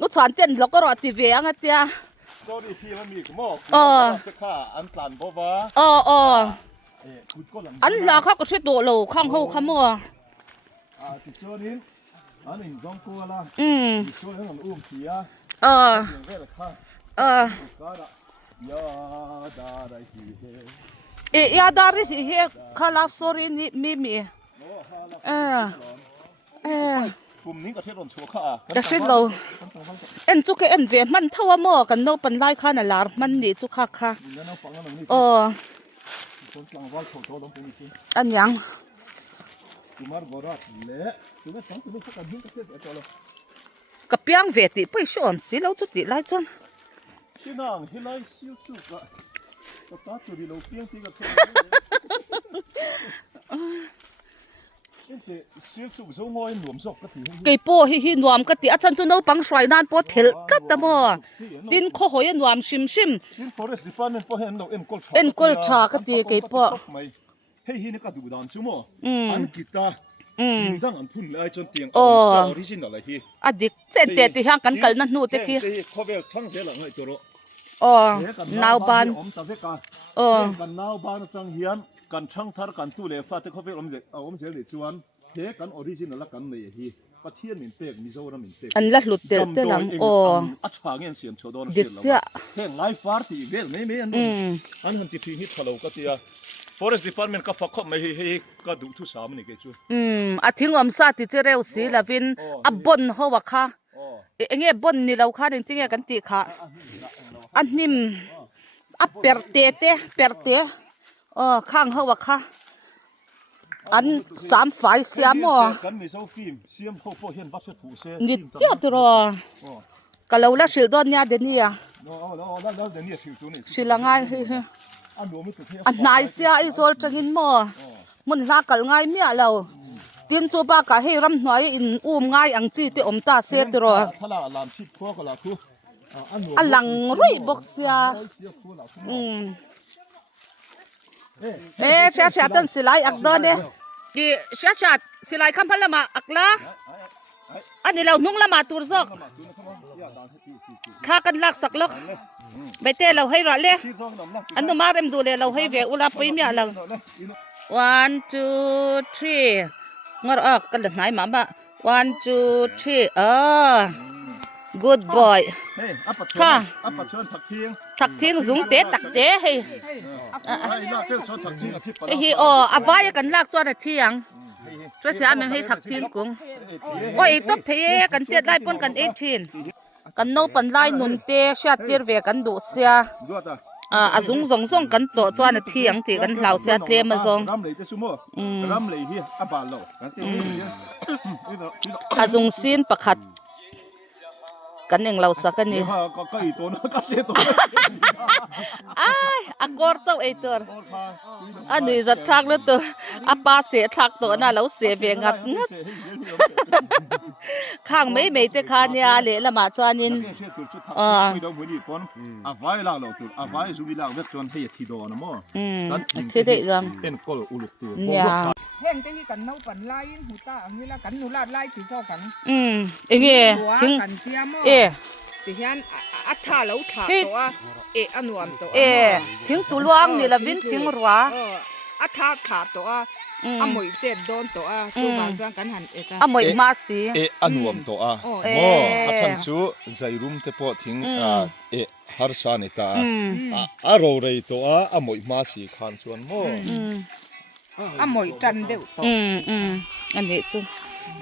อุทวันเต้นแล้วก็รอตีเวียงนะเตียอันละเขาก็ช่วยตัวเราข้างเขาขโมยยาดาริเฮคาลาสโตรีนี่มีปุ่มนี้ก็เช็ดลมชัวค่ะ จะเช็ดเราจุกเอ็นเวมันเท่าว่าหม้อกันโนปันไล่ข้าน่ะลาร์มันนี่จุกค่ะอันยังกับเปียงเวทีไปชมสิเราจุดดีไล่จนชินังฮิไลซิวสุกะก็ตัดจุดดีเราเปียงที่กับกี่ปูหินวมก็ติอาจารย์จุนเอาปังสวยนานปอเทลกัดตะบ่ดินข้อหอยนวมชิมเอ็นกอลชาก็ติกี่ปูเฮ้ยนี่ก็ดูดันจุโมอันกิตาดังอันพุ่นเลยจนเตียงออริจินอลเลยที่อดิกเจนเตติห่างกันกันนั่นนู่นเตกี้เขาเวลทั้งเจริญเลยตัวรนาวบานกันนาวบานจังเฮียนกันช่างทาร์กันตู้เล่ฟาเตเขาเวลอมเจริญจวนเทกันออริจินอลกันเลยที่ก็เทียนมินเตกมิโซรามินเตกอันละหลุดเตะหลังอัชาเงินเสียงโชดอนดิกเจ้าเฮงไลฟ์ฟาร์ตี้เวลไม่อันที่ฟินิชฮัลโหลก็เตียForest Department ก็ฟักข้อไม่ให้ก็ดูทุกสามนี่ก็จู่ทิ้งอมซาติเจเร็วสิลาวินบนหัวค่ะเงี้ยบนนี่เราค่ะจริงๆกันตีค่ะอันนี้เปิดเตะข้างหัวค่ะอัน3ฝ่ายเสียมนี่เจ้าตัวก็เราละสิลดอนเนี่ยเดี๋ยวนี้สิละง่ายอันไหนเสียไอ้โซลจังอินมอมันลากกันง่ายเมียเราจินจูบากะให้รำหน่อยอินง่ายอังจีที่อมตาเสียตรออันหลังรุ่ยบกเสียเสียตันสิไลอักเดินเนี่ยกี่เสียสิไลคำพันละมาอักละอันนี้เรานุ่งละมาตูรซอกข้ากันลักสักลักไปเตะเราให้รอเลยอันนู้นมาเริ่มดูเลยเราให้เวอุลาไปเมียเรา 1 2 3งอออกกันเลยไหนมาบ้า1 2 3good boy ค่ะถักทิ้งสูงเตะตักเตะให้อวายกันลากจวนเที่ยงช่วยเสียมันให้ถักทิ้งกุ้งโอ้ยตบเทกันเตี้ยได้ปนกัน18กันโนปันไลนุนเตะชาติเวกันดูเสียอาซุงซงกันจ่อจวนเที่ยงที่กันเหล่าเสียเตะมาซงอาซุงซีนประคัดกันเองเราสักกันนี่อากอร์เจ้าไอตัวอันนี้จะทักแล้วตัวอาปาเสียทักตัวน่ะเราเสียเวียงัด ข้างไม่เตคาเนี่ยเละละมาจวนนิน เชื่อตัวชุดทักไม่ต้องมือดีปอนอาไว้ล่างเราตัวอาไว้สุวิล่างเวทจนให้ทีโดนะมั้ง ที่ได้ร เป็นกอลอุลุตัว เนี่ย แห้งแต่ที่กันเน่าปั่นไล่หูตาอันนี้ละกันหนูลาดไล่ที่ซอกกัน เอ้ย หัว ถึง กันเทียม เอ๊ะ ที่เฮียนอัฐาแล้วขาตัวอันนวมตัว เอ๊ะถึงตุลวงนี่ละวินถึงรัว อัฐาขาตัวอ่ะหมวยเจ็ดโดนตัวชูบางจังกันหันเอก อ่ะหมวยมาสิ อันวมตัวโมอาชันชูใจรุ่มเตปอทิ้งฮาร์ซานิตาอารอเรย์ตัวมวยมาสีขันส่วนโม อ่ะหมวยจันเดียวตัว อันนี้จุ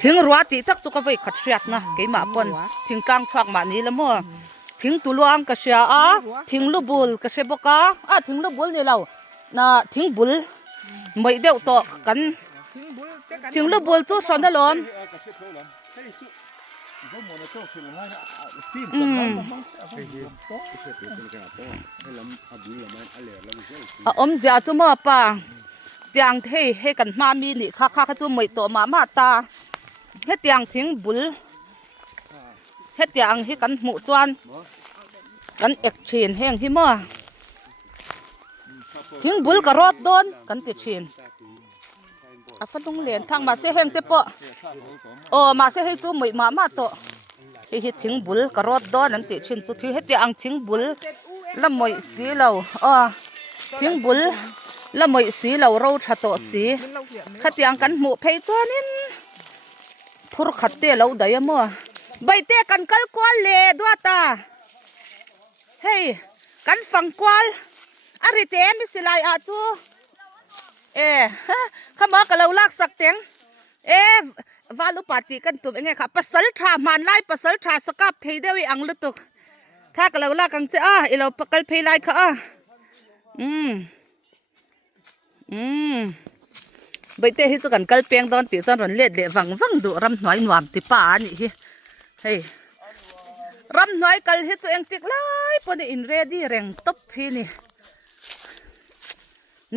ถึงรัวตีทักจุกไว้ขัดเสียดนะกี่มาปนถึงกลางชักมานี่ละมั้งถึงตุลวงก็เสียถึงลูบุลก็เสียบกถึงลูบุลนี่เราน่ะถึงบุลไม่เดียวต่อกันถึงลูบุลจู่สอนได้หรออมเสียจุมาป่าเตียงเทให้กันมามีนี่ข้าจุไม่ต่อมาตาให้เตียงถึงบุลให้เตียงให้กันหมู่จวนกันเอกเชนแห้งที่มั่วถึงบุลก็รอดโดนกันติดเชนฟันตรงเหรียญทางมาเสียแห้งเตปะมาเสียให้จู่ไม่มาโตให้ถึงบุลก็รอดโดนนั่นติดเชนสุดที่ให้เตียงถึงบุลแล้วไม่สีเราถึงบุลแล้วไม่สีเราชัดโตสีขัดยังกันหมู่เพย์จวนินพูดขัดเตะเราได้ยังมั่วใบเตะกันกัลกวาลเล่ด้วยตาเฮ้ยกันฟังกวาลอะไรเตะมิสิไลอาจูข้ามากับเราลากสักเตียงวาลุปาติกันตุ่มยังไงค่ะปัสสาวะชามันไล่ปัสสาวะชาสกับเทเดวิอังลุตุกข้ากับเราลากกังเจ้าเราปกัลเพย์ไลค่ะใบเตะที่สุกันกัลเปียงตอนตีจอนรอนเล็ดเละวังดูรำหน่อยหนวมติป่านี่เฮ้ยรำหน่อยกัลที่สุเองจิกไล่ปนอินเรดี้แรงตบพี่นี่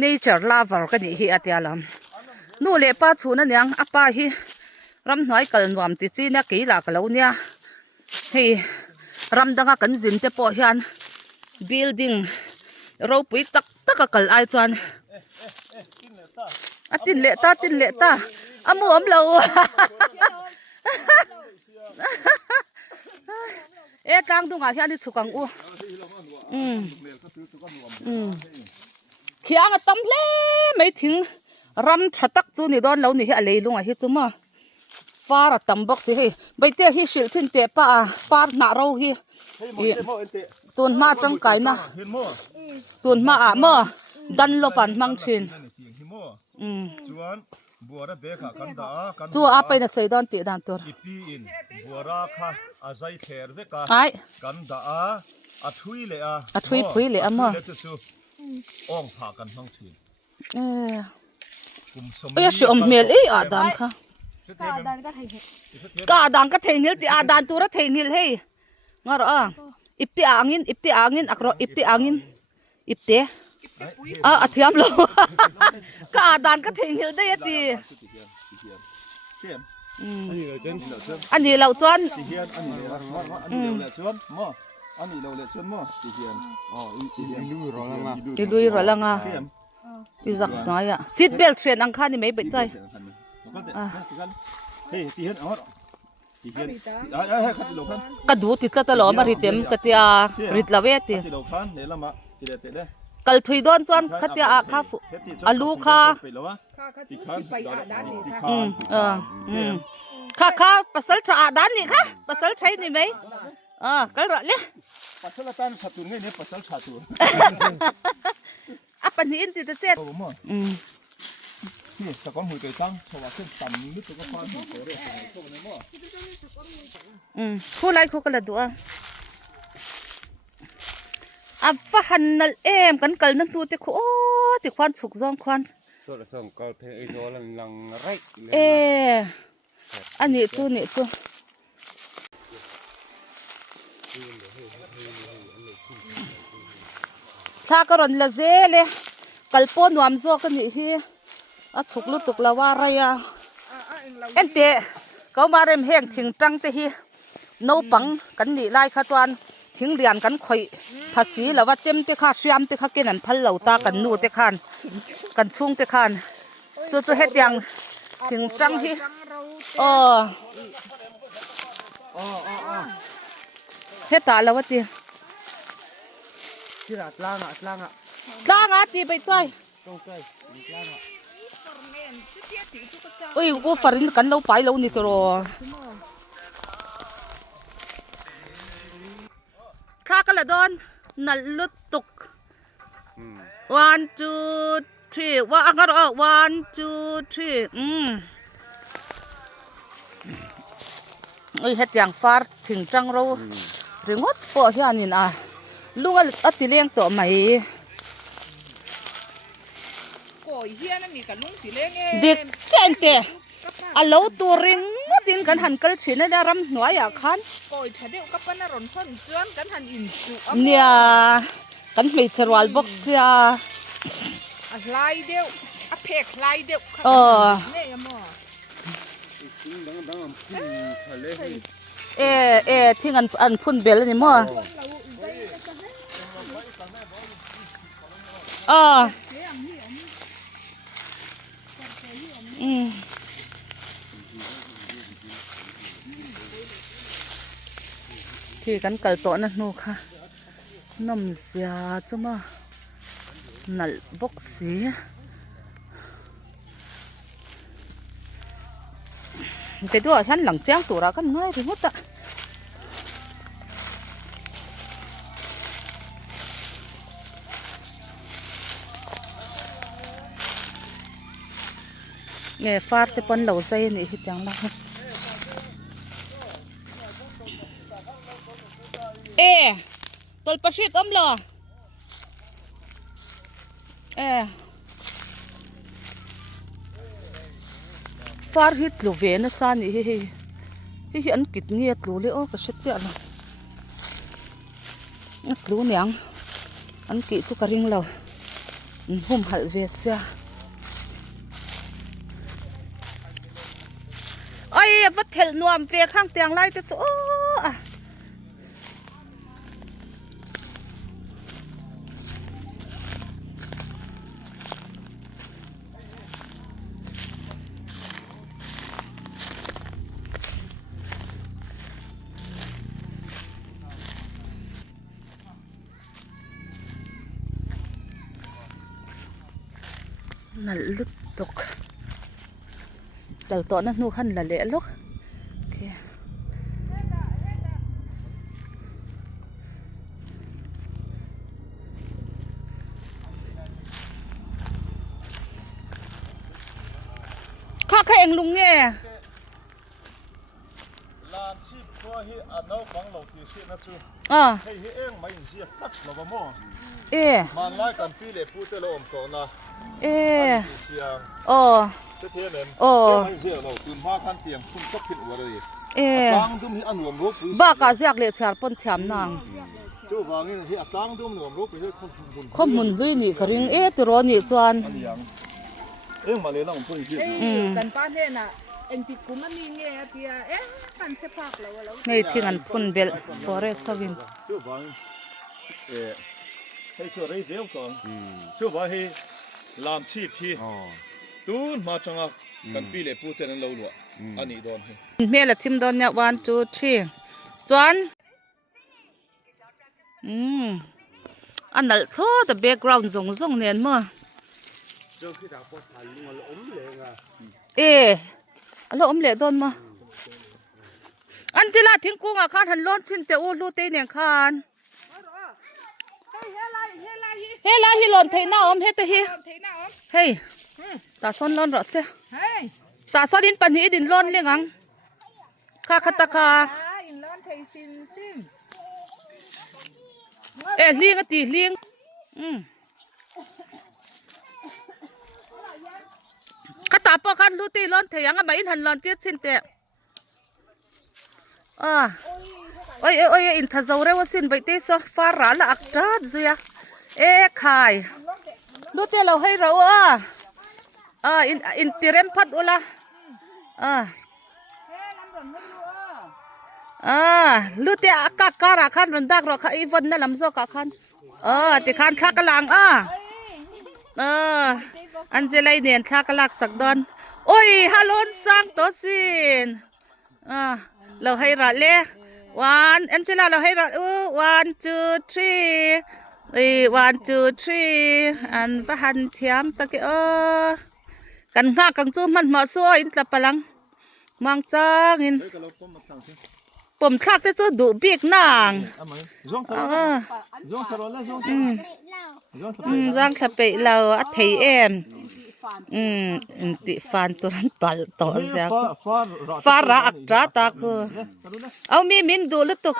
nature lover กันนี่อาทิตย์ละนู่นเละป้าชูนั่นยังอาป้าฮีรำหน่อยกัลหนวมติจีเนี่ยกี่หลักแล้วเนี่ยเฮ้ยรำดังกันจินเตปอยัน building เราปุยตักกัลไอจวนตินเละตาหมูเรากลางตรงอาเฮียนี่สุกังเขียงตั้มเล่ไม่ถึงรำชัตักจูนี่โดนเรานี่อะไรลุงฮิจุมาฟ้าตั้มบอกสิให้ใบเตะฮิชิลชินเตะป้าฟ้าหน้าเราฮิตุนมาจังไก่นะตุนมามื่อดันลปันมังชินจูอาไปน่ะใส่ดอนตีดันตัวไอ้ทุยพุยเลยมื่ออ้องผ่ากันทั้งทีชิอมเมลอาดานค่ะกาดานก็เทนิลตีอาดานตัวเทนิลเฮ้ยงั้นเหรออิบตีอ่างอินอักรออิบตีอ่างอินอิบเตะอาเทียมโลกาดานก็เทนิลได้ตีอันนี้เราจวนอันนี้เราเล่นชนมั้งตีเทียนตีลุยร้อนละงาอีจักน้อยซีทเบลเทรนอังคารนี่ไม่ไปด้วยเฮ้ยตีเทียนตีเทียนกระดูติดตลอดมาริเต็มกระเทียริดละเวทีกัลทุยดอนจวนกระเทียข้าฟุอาลูข้าข้าปัสสาวะด้านนี้ค่ะปัสสาวะใช่นี่ไหมกัลระเลยปัสสาวะตันชัดตัวนี่ปัสสาวะชัดตัวปันนี้อินติดเจ็ดนี่สก้อนหุ่ยไก่ตั้งชาวบ้านต่ำนิดตัวก็พอหุ่ยไก่ได้ชาวบ้านมั่วคู่ไรคู่กันละตัวฟ้าหันนั่นกันกัลนั่นตัวเตะคู่ติควันสุกซองควันส่วนส่งก็เทไอโซลังไรอันนี้จูถ้ากรอนละเจเลยกัลปนวามโซกันนี่ฮีสุกลุตุกละว่าอะไรเอ็นเต ก็มาเริ่มแห้งทิ้งจังเตฮีโนปังกันนี่ไล่ขจวนทิ้งเรียนกันข่อยภาษีแล้วว่าเจมเตค่ะเชียมเตค่ะกินอันพันเหล่าตากันนู่เตค่ะกันชุ่งเตค่ะจู่ๆเฮ็ดยังทิ้งจังฮีเฮ็ดตาแล้วว่าตีที่รัดล่างอ่ะตีไปต้อยอุ้ยกูฟารินกันเราไปเรานี่ตัวข้ากันละโดนนัลลุตุก 1 2 3ว่าอังกฤษ1 2 3อุ้ยเฮ็ดอย่างฟาร์ถึงจังเราเรื่องวัดปอเฮียนี่นะลุงอัดติเลี้ยงตัวใหม่ โอ้ยเฮียนั่นนี่กับลุงสิเล้งเอง เด็กเจนเตะอันเราตัวริงมุดินกันหันกระชินได้รำหน่วยอ่ะคัน โอ้ยถ้าเดี๋ยวกับปนรนพ่นเจือนกันหันอินสุ เนี่ยกันไม่ชรวลบ็อกเซีย อะไรเดียวอะเพกลายเดียวเนี่ยยมอ ที่อันพุ่นเบลนี่มั้งที่กันเกิดตัวนั่นนูค่ะน้ำเสียจะมานัลบ็อกซี่ไปดูฉันหลังแจ้งตัวเรากันง่ายที่หมดอะเนี่ยฟาดแต่ปนเหล่าใจนี่ที่จังละตัวประชิดอมหล่อฟาร์ฮิตลูเวนซานี่อันกิดเงียดลูเลยโอ้ประชิดเจ้าละอัดลูเนียงอันกิดทุกริงเราหุ่มหัดเวสยาไอ้วัดเทลนวมเปรียข้างเตียงไล่แต่โอ้นั่นลุกตกแต่ตอนนั้นนูขันละเละลูกโอเคข้าเองลุงเงี้ยลานชีพตัวเฮอันนั้นฟังเราที่เสียนะจูให้เองไม่เสียคัดเราบ้ามั่วมันไล่กันปีเล็บพูดเราอมก่อนนะเสียงเทียนนั้นไม่เสียเราคุณพ่อท่านเตียงคุณก็ผิดว่าเลยตั้งตุ้มที่อันหลวมรูปบ้ากาเสียกเลี้ยชาร์ปนแถมนางจู่ฟังนี่ที่ตั้งตุ้มหลวมรูปไปด้วยข้อมูลด้วยนี่กระริงตัวรอนี่จวนมาเลยน้องพูดอีกกันป้าเนี่ยน่ะเอ็นติกุมันนี่เงี้ยเตียกันเทพักแล้วในที่งันพุ่นเบลฟอเรสต์วินจู่ฟังให้ช่วยเรียกก่อนจู่ฟังให้ลามชีพพี่ตูนมาจังอ่ะกันปีเล็บพูดแต่นั้นเราหลวงอันนี้โดนเมียละทิมโดนเนี่ย1 2 3จวนอันนั้นโซ่แต่แบ็กกราวด์ส่งเนี่ยมั้งอันละอมเหลวโดนมั้งอันจิลาทิ้งกุ้งอ่ะข้าทันล้นสินเตอูลูเตเนี่ยข้านเฮ้ยลาฮิลอนเทน่าอมเฮตเฮเฮ้ยตาซ้อนล้นรถเสียตาซ้อนดินปันนี้ดินล้นเลี้ยงอังข้าขัดตาข้าเลี้ยงตีเลี้ยงข้าตาปอกันลูตีล้นเทียงอ่ะไม่อินหันล้นเตี้ยสินเตะโอ้ยอินทัศน์เร็วสินไปเตะซอฟาราละอักจัดเสียขายลูตีเราให้เราอินติเรมพัดอุละ lu te akakara khan rundak ro kha ivon na lamzo ka khan ti khan thla ka lang anjelai nen thla ka lak sak don oi halon sang to sin lo hai ra le one angela lo hai ra 1 2 3 1 2 3 an va han thiam ta ke kan nga kang chu man ma so in tla palang mang chang in pom thak te chu du bik nang giang thla pe lo a thei em ti fan turan pal to ja fa ra ak tra ta ko au mi min du lu tuk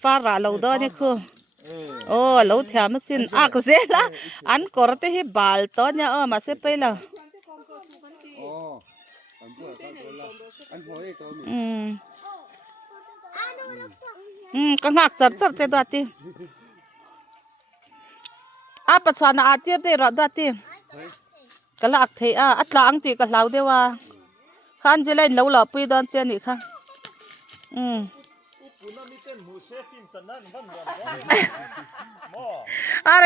fa ra lo do ni ko lo thia ma sin ak zela an korte hi bal to nya ma se pe la ka ngak char char che da ti pa chana a tiep de ra da ti ka lak thei atla ang ti ka hlau dewa khan je lain lo la pui don che ni kha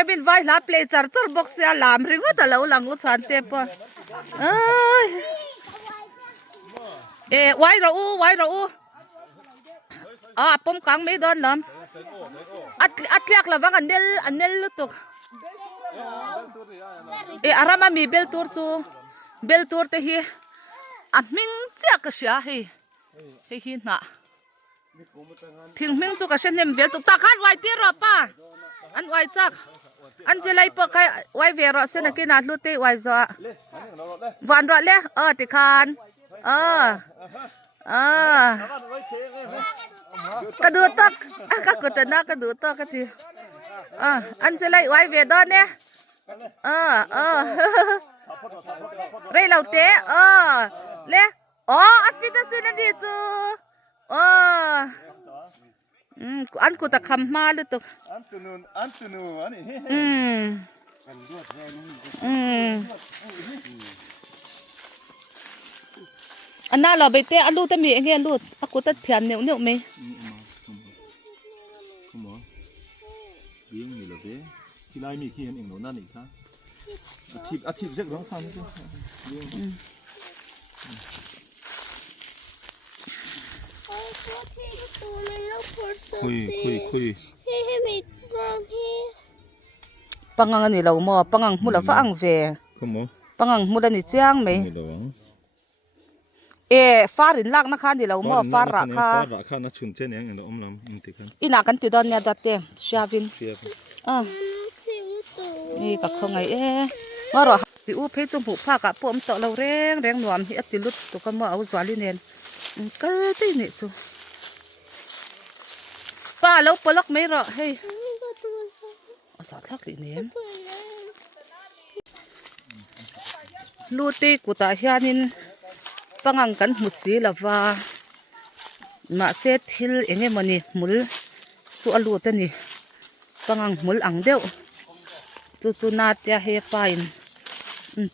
bin vai la play char char box ya lam ringo ta lo lang u chan te po wai ro u pom kang me don lam atliak la wang anel lu tuk arama mi bel tur te hi ming chia ka sia hi na thing ming chu ka shen nem bel tu ta khan wai ti ro pa an wai chak an je lai pa kai wai ve ro se na ki na lu te wai zo van ro le ti khan ka du tok ka ku ta na ka du tok ka ti an je lai wai ve do ne rei lau te le afita sin di chu an ku ta kham ma lu tuk antunu ani anna lo be te alu ta mi nge lu aku ta thiam neu neu me biếng ni lo be ki lai mi ki hen eng no na ni kha athip jek rong khan ni khui pangang ani lo mo pangang mu la fa ang ve pangang mu la ni chiang me farin lak na khan di lo mo far ra kha na chun chen eng no omlam ti khan ina kan ti don nya da te shavinนี่ก็คงไงว่าเราที่อู้เพชรจมูกผ้ากับปมต่อเราแรงหนวมที่อัดจิลุดตัวก็มาเอาสวาลิเนนก็ตีนี่จูป้าแล้วปลักไม่รอเฮ้ยสาทักลิเนนลูตีกูตาเฮียนินปังกันมุสีละว่ามาเซตฮิลเองมันนี่มุลสู้อลูตันนี่ปังมุลอังเดียวจูนาเตียเฮปายน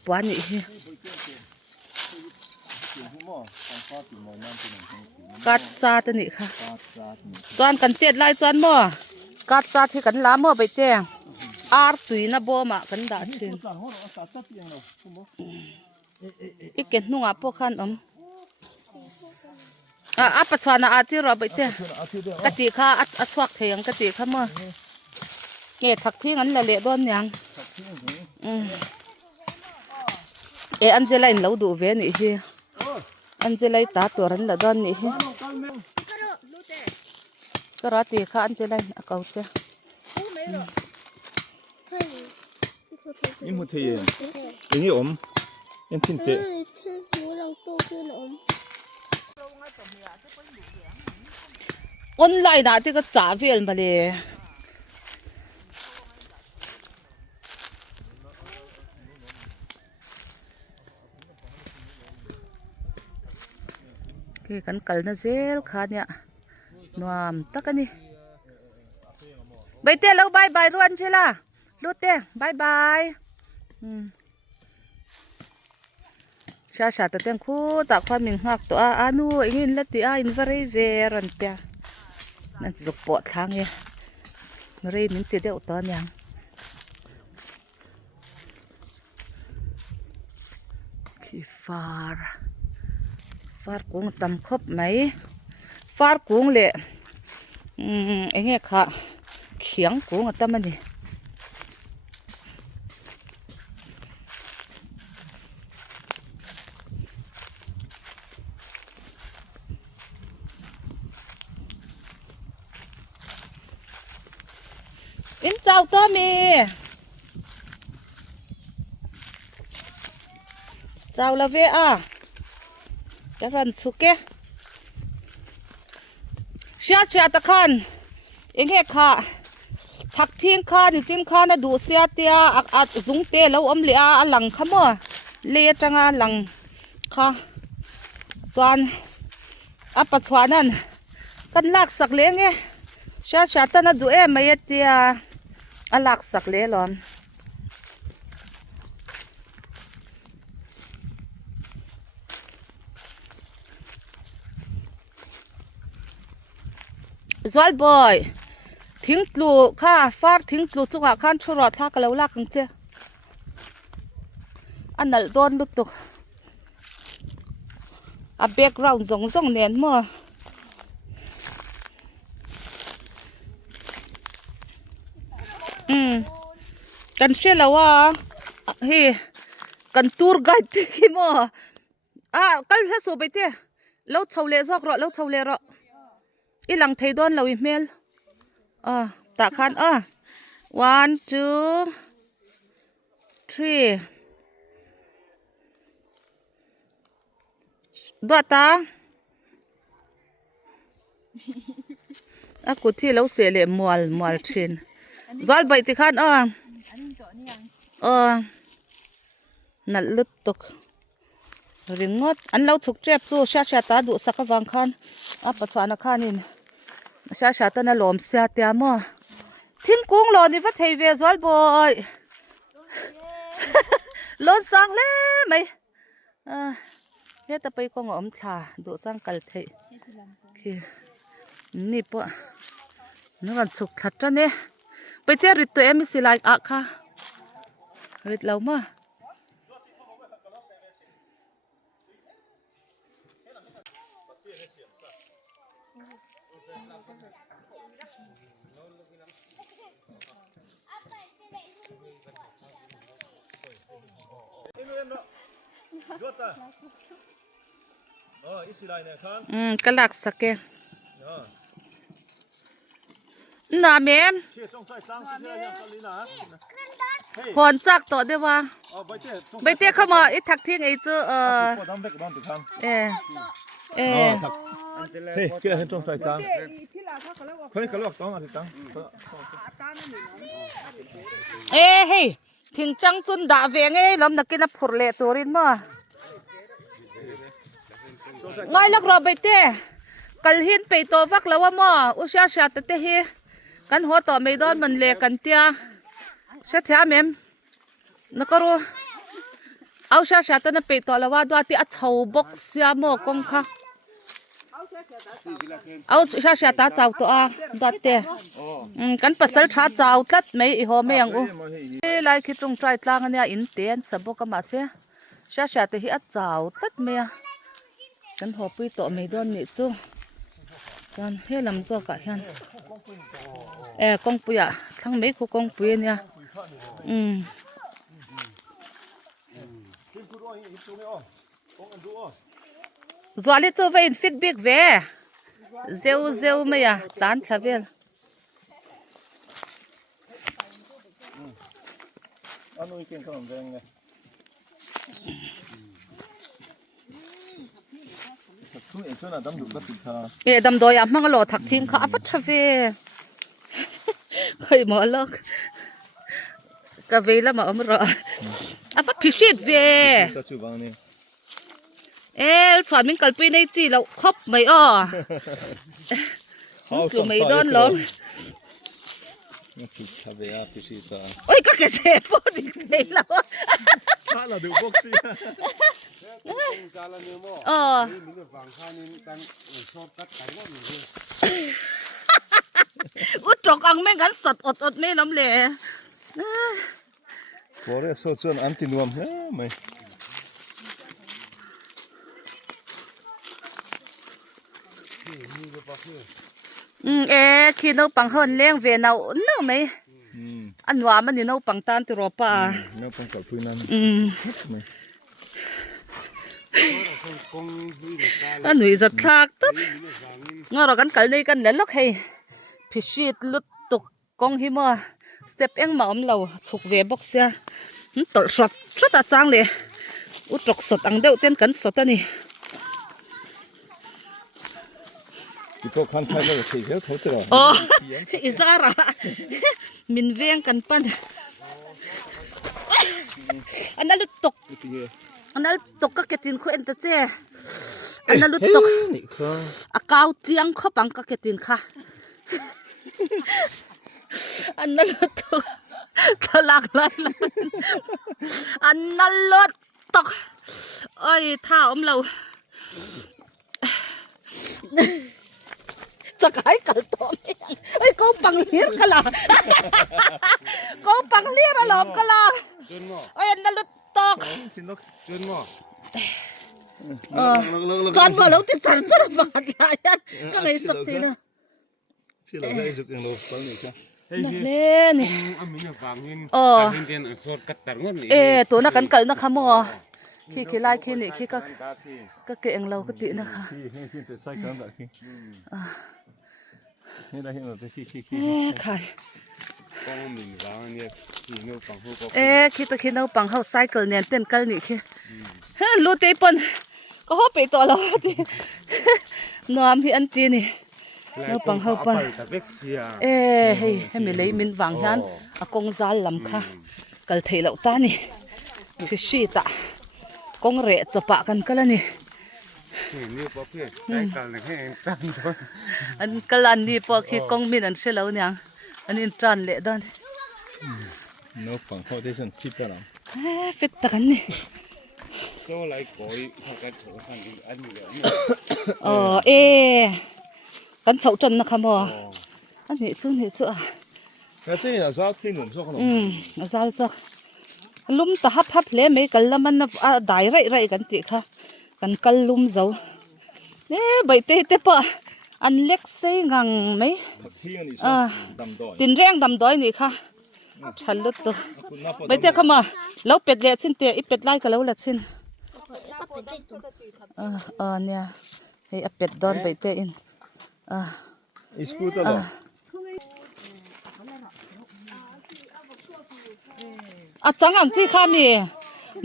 ปวนี่กัดซาตนี่ค่ะจวนกันเตียดไล่จวนมั่วกัดซาที่กันล้ามั่วไปเตียตุยนะโบมากันด่าชินอีกเกณฑ์นุ่งพวกขันปัจจุบันอาทิตย์เราไปเตียกติค่ะสวักเทียงกติค่ะมั่วเกตทักที่งั้นละเละด้วนยังอันเจลัยเราดูเวนี่ฮีอันเจลัยตาตัวรันละด้วนนี่ฮีก็รอตีค่ะอันเจลัยเอาเจ้านี่มุทีอย่างนี้ยังทิ้งเตะออนไลน์นะที่ก็จ่าเวลมาเลยกันกัลน่ะเซลขาเนี่ยนวมตักกันนี่ใบเตะแล้วบายบายรวนใช่ล่ะลูกเตะบายบาย ชาแต่เต็งคู่ตากความมิงหักตัวอานูเงินละตัวอินวารีเวรันเตียนั่นจุกปวดทางเงี้ยเรียมินติเดียวตอนยังขี้ฟาร์กุ้งตำครบไหมฟาร์กุ้งเละไอ้เงี้ยค่ะเขียงกุ้งตำมันดิอินเจ้าตัวมีเจ้าละเวอะจะรันสุกเกเชียตะคันเองเฮค่ะทักทิ้งข้านี่จิ้มข้านะดูเสียเตียอัดจุงเตะแล้วอมเลียหลังขมัวเลียจังหลังค่ะจวนปัจจุบันนั้นกันลักสักเลี้ยงเงเชียตะนะดูไม่เตียลักสักเลี้ยหลอมจวลบอยทิ้งตูข้าฟาดทิ้งตูจุกข้านชุรอดท่ากะเลวลากขังเจอันนั้นโดนลุตุกแบ็กกราวด์ซงเนียนมั่วกันเชื่อแล้วว่าเฮ้กันตูร์ไกด์ที่มั่วกันแค่สูบไปเถอะแล้วเช่าเล่ซอกรอแล้วเช่าเล่รออีหลังไทยดอนเราอีเมลตาคันone two three ดวตากูที่เราเสียเลยมัวชินจอลใบติคันนั่นลุดตุกริงงดอันเราถูกเจ็บจู่ชาตาดูสักวังคันปัจจุบันคันนี่ชาตาน่ะหลอมเสียเตียมั่วทิ้งกุ้งหลอนี่ว่าเทวีจอลบอยหลอนสังเลยไหมเนี่ยแต่ไปกองอมชาดูจังกัลเทคือนี่ปะนึกว่าสุกทัดจันเนี่ยไปเที่ยวริตตัวเอ็มสิไลค์ค่ะริตเรามาก็หลักสักแกน่าเมมผลจากต่อได้ว่าไปเตะเข้ามาอีทักทิ้งไอ้เจ้าเฮ้เกี่ยให้จงใจตังเฮ้ยกระลอกต้องอะไรตังเฮ้ยทิ้งจังจุนด่าเวงลำนักกินผุดเละตัวรินมาง่ายลักรอไปเตะกัลหินไปตัวฟักแล้วว่ามั่วอุชาชาตเตะเฮกันหัวต่อไม่โดนมันเละกันเตียเสียแถมเอ็มนักรู้เอาชาตนั้นไปตัวแล้วว่าตัวที่อัดเช่าบกเสียหมอกงค่ะเอาชาตาเจ้าตัวดัดเตะกันปัสสาวะเจ้าตัดไม่หัวไม่ยังไล่คิดตรงใจตลางเนี่ยอินเตียนสบกมาเสียชาตที่อัดเจ้าตัดไม่กันหัวปีตัวไม่โดนนี่จู่จนเฮลำโซกะเห็นกงปุยทั้งไม่คู่กงปุยเนี่ยจวนเลยจู่ไปอินฟิตบิ๊กเว่เซลไม่ตานทาเวลอันนู้นเก่งขนมแดงไงดำโดยมังโลถักทีมข้าฟัดชเวเคยหมอลอกกะเวละมาอมรอฟัดพิชิตเวสอนมิงกัลปีในจีเราครบไม่คือไม่โดนหรอกโอ้ยก็แค่เสพปดิเลยแล้วถ้าเราดูพวกสิ มีรถฝั่งข้านี่กันชอบกัดไก่ว่ามันเลย อุตรกอังแม่งกันสดอดไม่น้ำเหล่ พอเลยส่วนอันที่รวมเฮ้ยไม่ เอ๊ะขี้นกปังเฮินเลี้ยงเวนาเนื้อไหมอันว่ามันนี่นกปังตานตัวรอป่า เนื้อปังกับพื้นนั้น ไม่ อันนี้จะทักตับงอเรากันกันเลยกันแล้วล็อกให้พิชิตลุดตกกองหิมะสเต็ปเอ็งมาเราถูกเวบ็อกเสียตลสดสดจังเลยอุตรกสดอังเดียวเต้นกันสดอันนี้ ที่พวกคันไทยเราใช้เยอะเขาจะ โอ้อิสระมินเวียงกันปั้นอันนั้นลุดตกอันนั้นตกก็เกตินคู่เอ็นตะเจอันนั้นลุดตกอากาวเจียงข้อปังก็เกตินค่ะอันนั้นลุดตกทะลักเลยอันนั้นลุดตกเอ้ยท่าอมเราจะขายกันตัวเองไอ้ยก็ปังเลียกันละก็ปังเลียระลอมกันละไอ้ยอันนั้นลุดตกจอนมาแล้วติดสันสระบาดลายก็ไงสักทีนะ ที่เราได้สุกอย่างเราฟังนี่ครับ นั่นเล่นี่ อามีเนี่ยฝั่งนี้ อ๋อ ฝั่งนี้เนี่ยสดกัดตังว่านี่ ตัวนักกันเกิดนะคะหมอขี้ไล่ขี้นี่ขี้ก็เก่งเราก็ตินะคะ ที่จะใส่กันแบบนี้นี่ได้เห็นเราที่ขี้ ใคร ก็มีฝั่งนี้ที่เนี่ยฝั่งเขาก็ ขี้ตะขี้เราปังเขาไซเคิลเนี่ยเต้นกันนี่ขี้รู้เตปนก็ฮอไปตัวเราดินอมพี่อันตีนี่เราปังเขาปันเฮ้ยให้มีเลยมินวางยันอากงซาลลำค่ะกัลเทลตานี่พี่ชีตากงเรจะปะกันกันแล้วนี่ นี่พอเพื่อนใช้กันเลยให้ตั้งด้วย อันกลันนี่พอขี้กงมินอันเสลาเนี่ยอันนี้จันเละดอน น้องฟังเขาได้สันคิดว่าเรา ฟิตตะกันนี่ เจ้าไรก่อยเขาก็โฉบกันอันนี้เลย กันเฉาจนนะคะหมออันนี้จู่นี่จู่ แต่ที่เราชอบที่หนุนชอบขนม ซาลซักลุ่มตาฮับเลยไม่กันละมันได้ไรกันติค่ะกันกันลุ่มเจ้าเนี่ยใบเตะปะอันเล็กเสียงังไหม ที่อันนี้ชอบดำดอย ตินแรงดำดอยนี่ค่ะฉันลุดตัวใบเตะเข้ามาแล้วเป็ดเละชิ้นเตะอีเป็ดไล่กันแล้วละชิ้นเนี่ยให้เป็ดดอนใบเตะอินอีสกูตลอด จังอันที่ข้ามี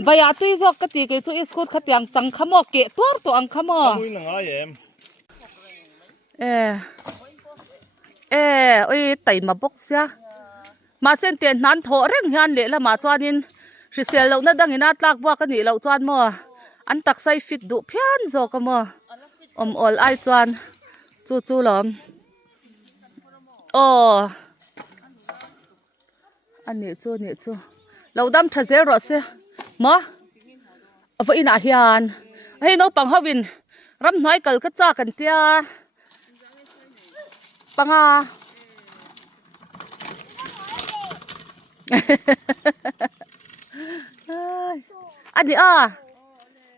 ใบอาตุยจอกกติเกจูอิสกุดขัดยังจังขโมเกตัวอังขโม มุ้ยหนังอ้ายเอ็ม โอ้ยไตมาบกเสียมาเส้นเตียนนั้นโถเร่งฮันเละละมาจวนนินสิเสียเราน่ะดังอินาตลากบัวกันนี่เราจวนมัวอันตักใส่ฟิตดุเพี้ยนโจกมัวอมอลไอจวนจู่หลอมอันนี้จู่เราดำทะเจรสมาว่าอินาฮิอันให้น้องปังฮาวินรำน้อยกัลก็จ้ากันเตียปังอันนี้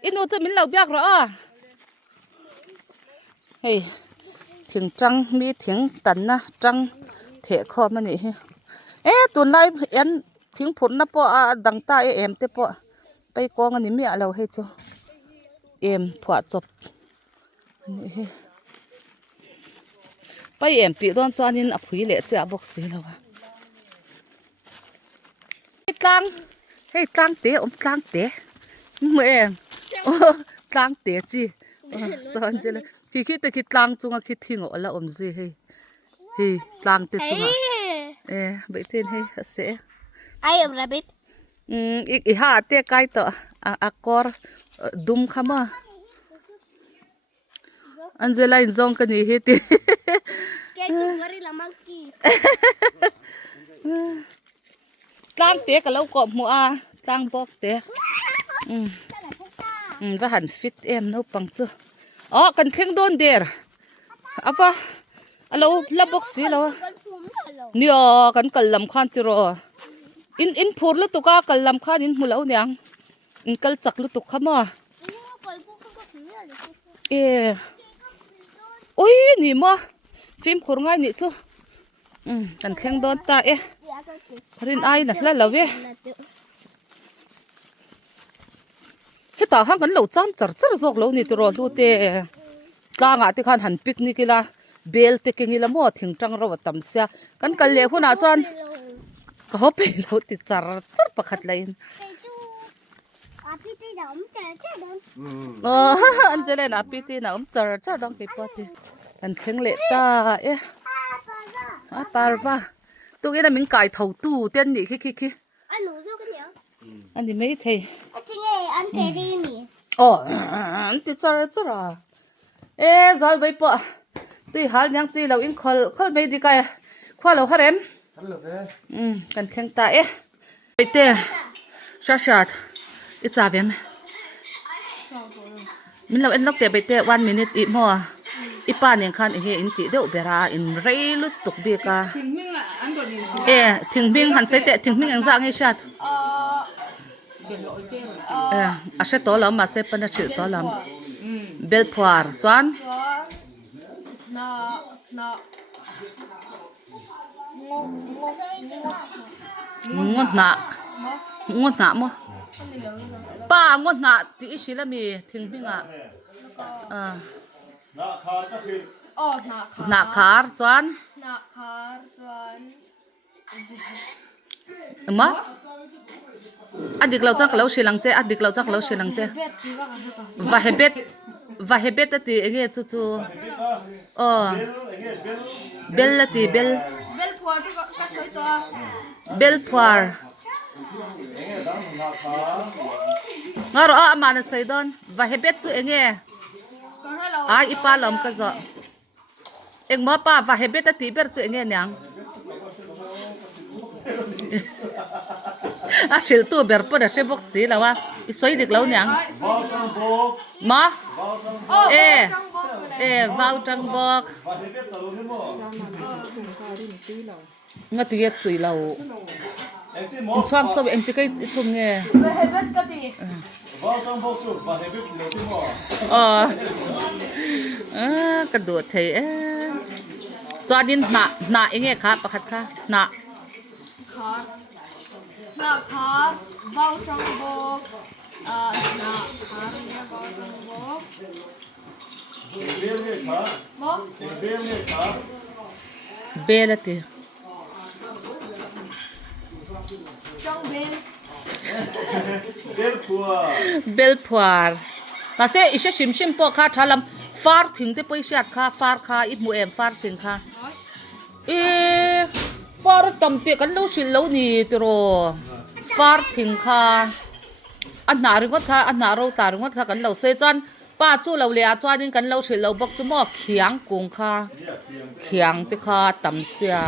อินูจะมินเหล่าเบียกหรอเฮ้ยถึงจังมีถึงตันนะจังเถะคอมันนี่ตัวไหนเอ็นถึงผลนะปอดังตาเอ็มเตปอไปกองอันนี้มีอะไรให้จ้ะเอ็มผัวจบนี่ไปเอ็มปีตอนจานินอภุยเละจะบอกสิแล้ววะตั้งเตะตั้งเตะเมื่อเอ็มตั้งเตะจีสอนเจเลยคิดแต่คิดตั้งจุงคิดทิ้งอ่ะแล้วจีเฮ้ยตั้งเตะจุงไปเต้นให้เสีย I am rabbit. Iha ate kai to akor dum khama Angela in zong kan hi ti Get gorilla monkey. tlang te ka lo ko mu tlang bok te va han fit em no pang chu kan thleng don der apa alo la box si lo nia kan kallam khan ti ro in phur lu tu ka kallam khan in mulo nyang in kal chak lu tu khama e oi ni ma phim khur ngai ni chu kan thleng don ta e rin ai na hla lo ve hita hang kan lo cham char char zok lo ni tu ro lu te tla nga ti khan han picnic ila bel te kengi la mo thing tang ro tam sia kan kal le huna chan ka ho pe lo ti char char pakhat lain an jele na pi ti na char char dang ki pati kan thleng le ta e a parwa tu ina min kai thau tu ten ni khi khi anh đi mấy thầy anh chạy đi nè anh đi chơi à ê giờ bây giờ tôi hal nhang tôi lâu in khol mấy đi cái khoa lâu hết em cần thằng ta ê bây giờ sát ít sao vậy mình lâu in lúc để bây giờ 1 minute ít more ít ba年看一些in chỉ đều bé ra in rây lúc tục bia cả ê thình minh hẳn sẽ tệ thình minh anh dạng ấy sát à sẽ to lắm mà sẽ phân ra chịu to lắm bel phar choan ngon nạ mo ba ngon nạ thì xí là mi thình minh à nạ khar choan mà adik lau chak lau silang che adik lau chak lau silang che va hebet ati ege chu chu bel ati bel phar ngaro amana saidon va hebet chu enge ai ipa lam ka zo eng ma pa va hebet ati ber chu enge nyang à xịt tu bèr bớt là xe bốc xí là wa xoay được lâu nhàng mà vào trong bốc ngắt tiệt tùy lâu em xoang sao em cái thùng nghe cái đồ thấy cho đến nạ nghe khá bạc khá nạ nạ khá vào trong box nạ khá vào trong box bê là gì trong bên bel phar mà sẽ ít sim po khá thà lắm far thình te poi sat kha far kha ít mu em far thình kha far tam te kan lo sil lo ni tro far thing kha an na ringot kha an na ro ta ringot kha kan lo se chan pa chu lo le a chuan in kan lo sil lo bok chu mo khiang kung kha khiang te kha tam sia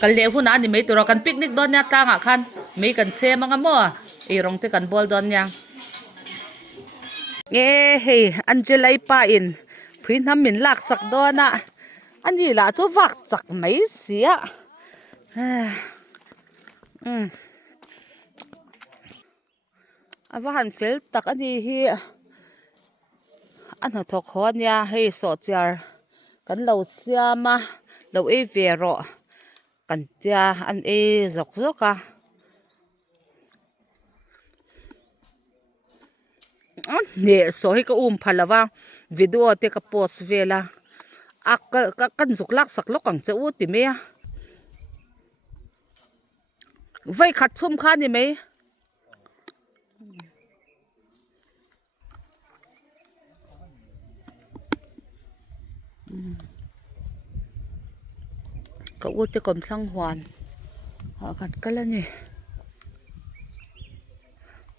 kan le huna ni mei tro kan picnic don ya ta nga khan mei kan se manga mo e rong te kan bol don yang hey angelai pa in phin ham min lak sak dona ani la chu vak chak mai sia awahan fel tak ani hi an ha thok ho nia hei so char kan lo siama lo e vero kan tia an e zok zoka ne so hi ka phalawa video te ka post vela kan zuk lak sak lokang che u ti me vai khat chum kha ni me ka u te kom thlang hwan ha kan kala ni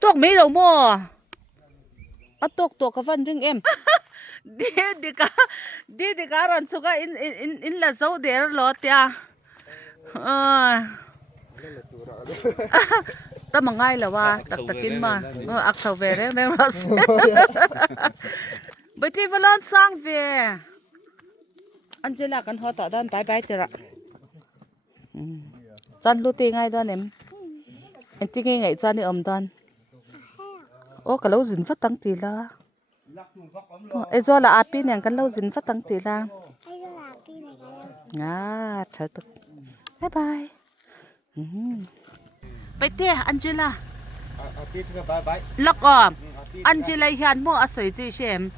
tok me lo mo atok to ka van ring em de ka ron suga in la zo der lo tia ta mangai la wa tak takin ma ak sa vere me ras bây thì vẫn luôn sang về anh chơi là cần họ tỏ đơn bye bye chưa ạ chân lúc tiền ngay đó em tiền ngay ngày chân đi đơn ô cái lâu dính phát tăng tỷ la ấy do là api này cái lâu dính phát tăng tỷ la à trời tức bye bye bây thì Angela lắc à Angela hiện mua ở sợi dây xem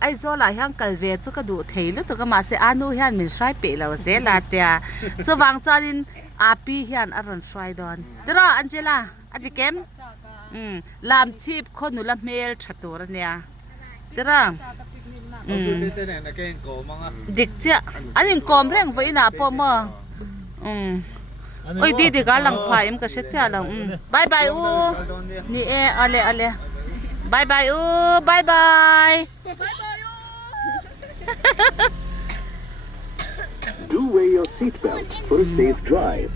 ai do là hiện cái về cho cái đủ thấy lúc tụi cái mà sẽ anu hiện mình xoay bể là sẽ là tia cho vàng cho nên api hiện ở gần xoay đòn được rồi Angela anh đi kem làm chip con nụ làm mail chặt đồ ra nè được rồi địch chứ anh nhìn com rèn vậy nè po mà ôi đi thì cả lăng phải em cái sẽ trả lăng bye bye u nè ale bye bye u bye bye Do wear your seatbelt for a safe drive.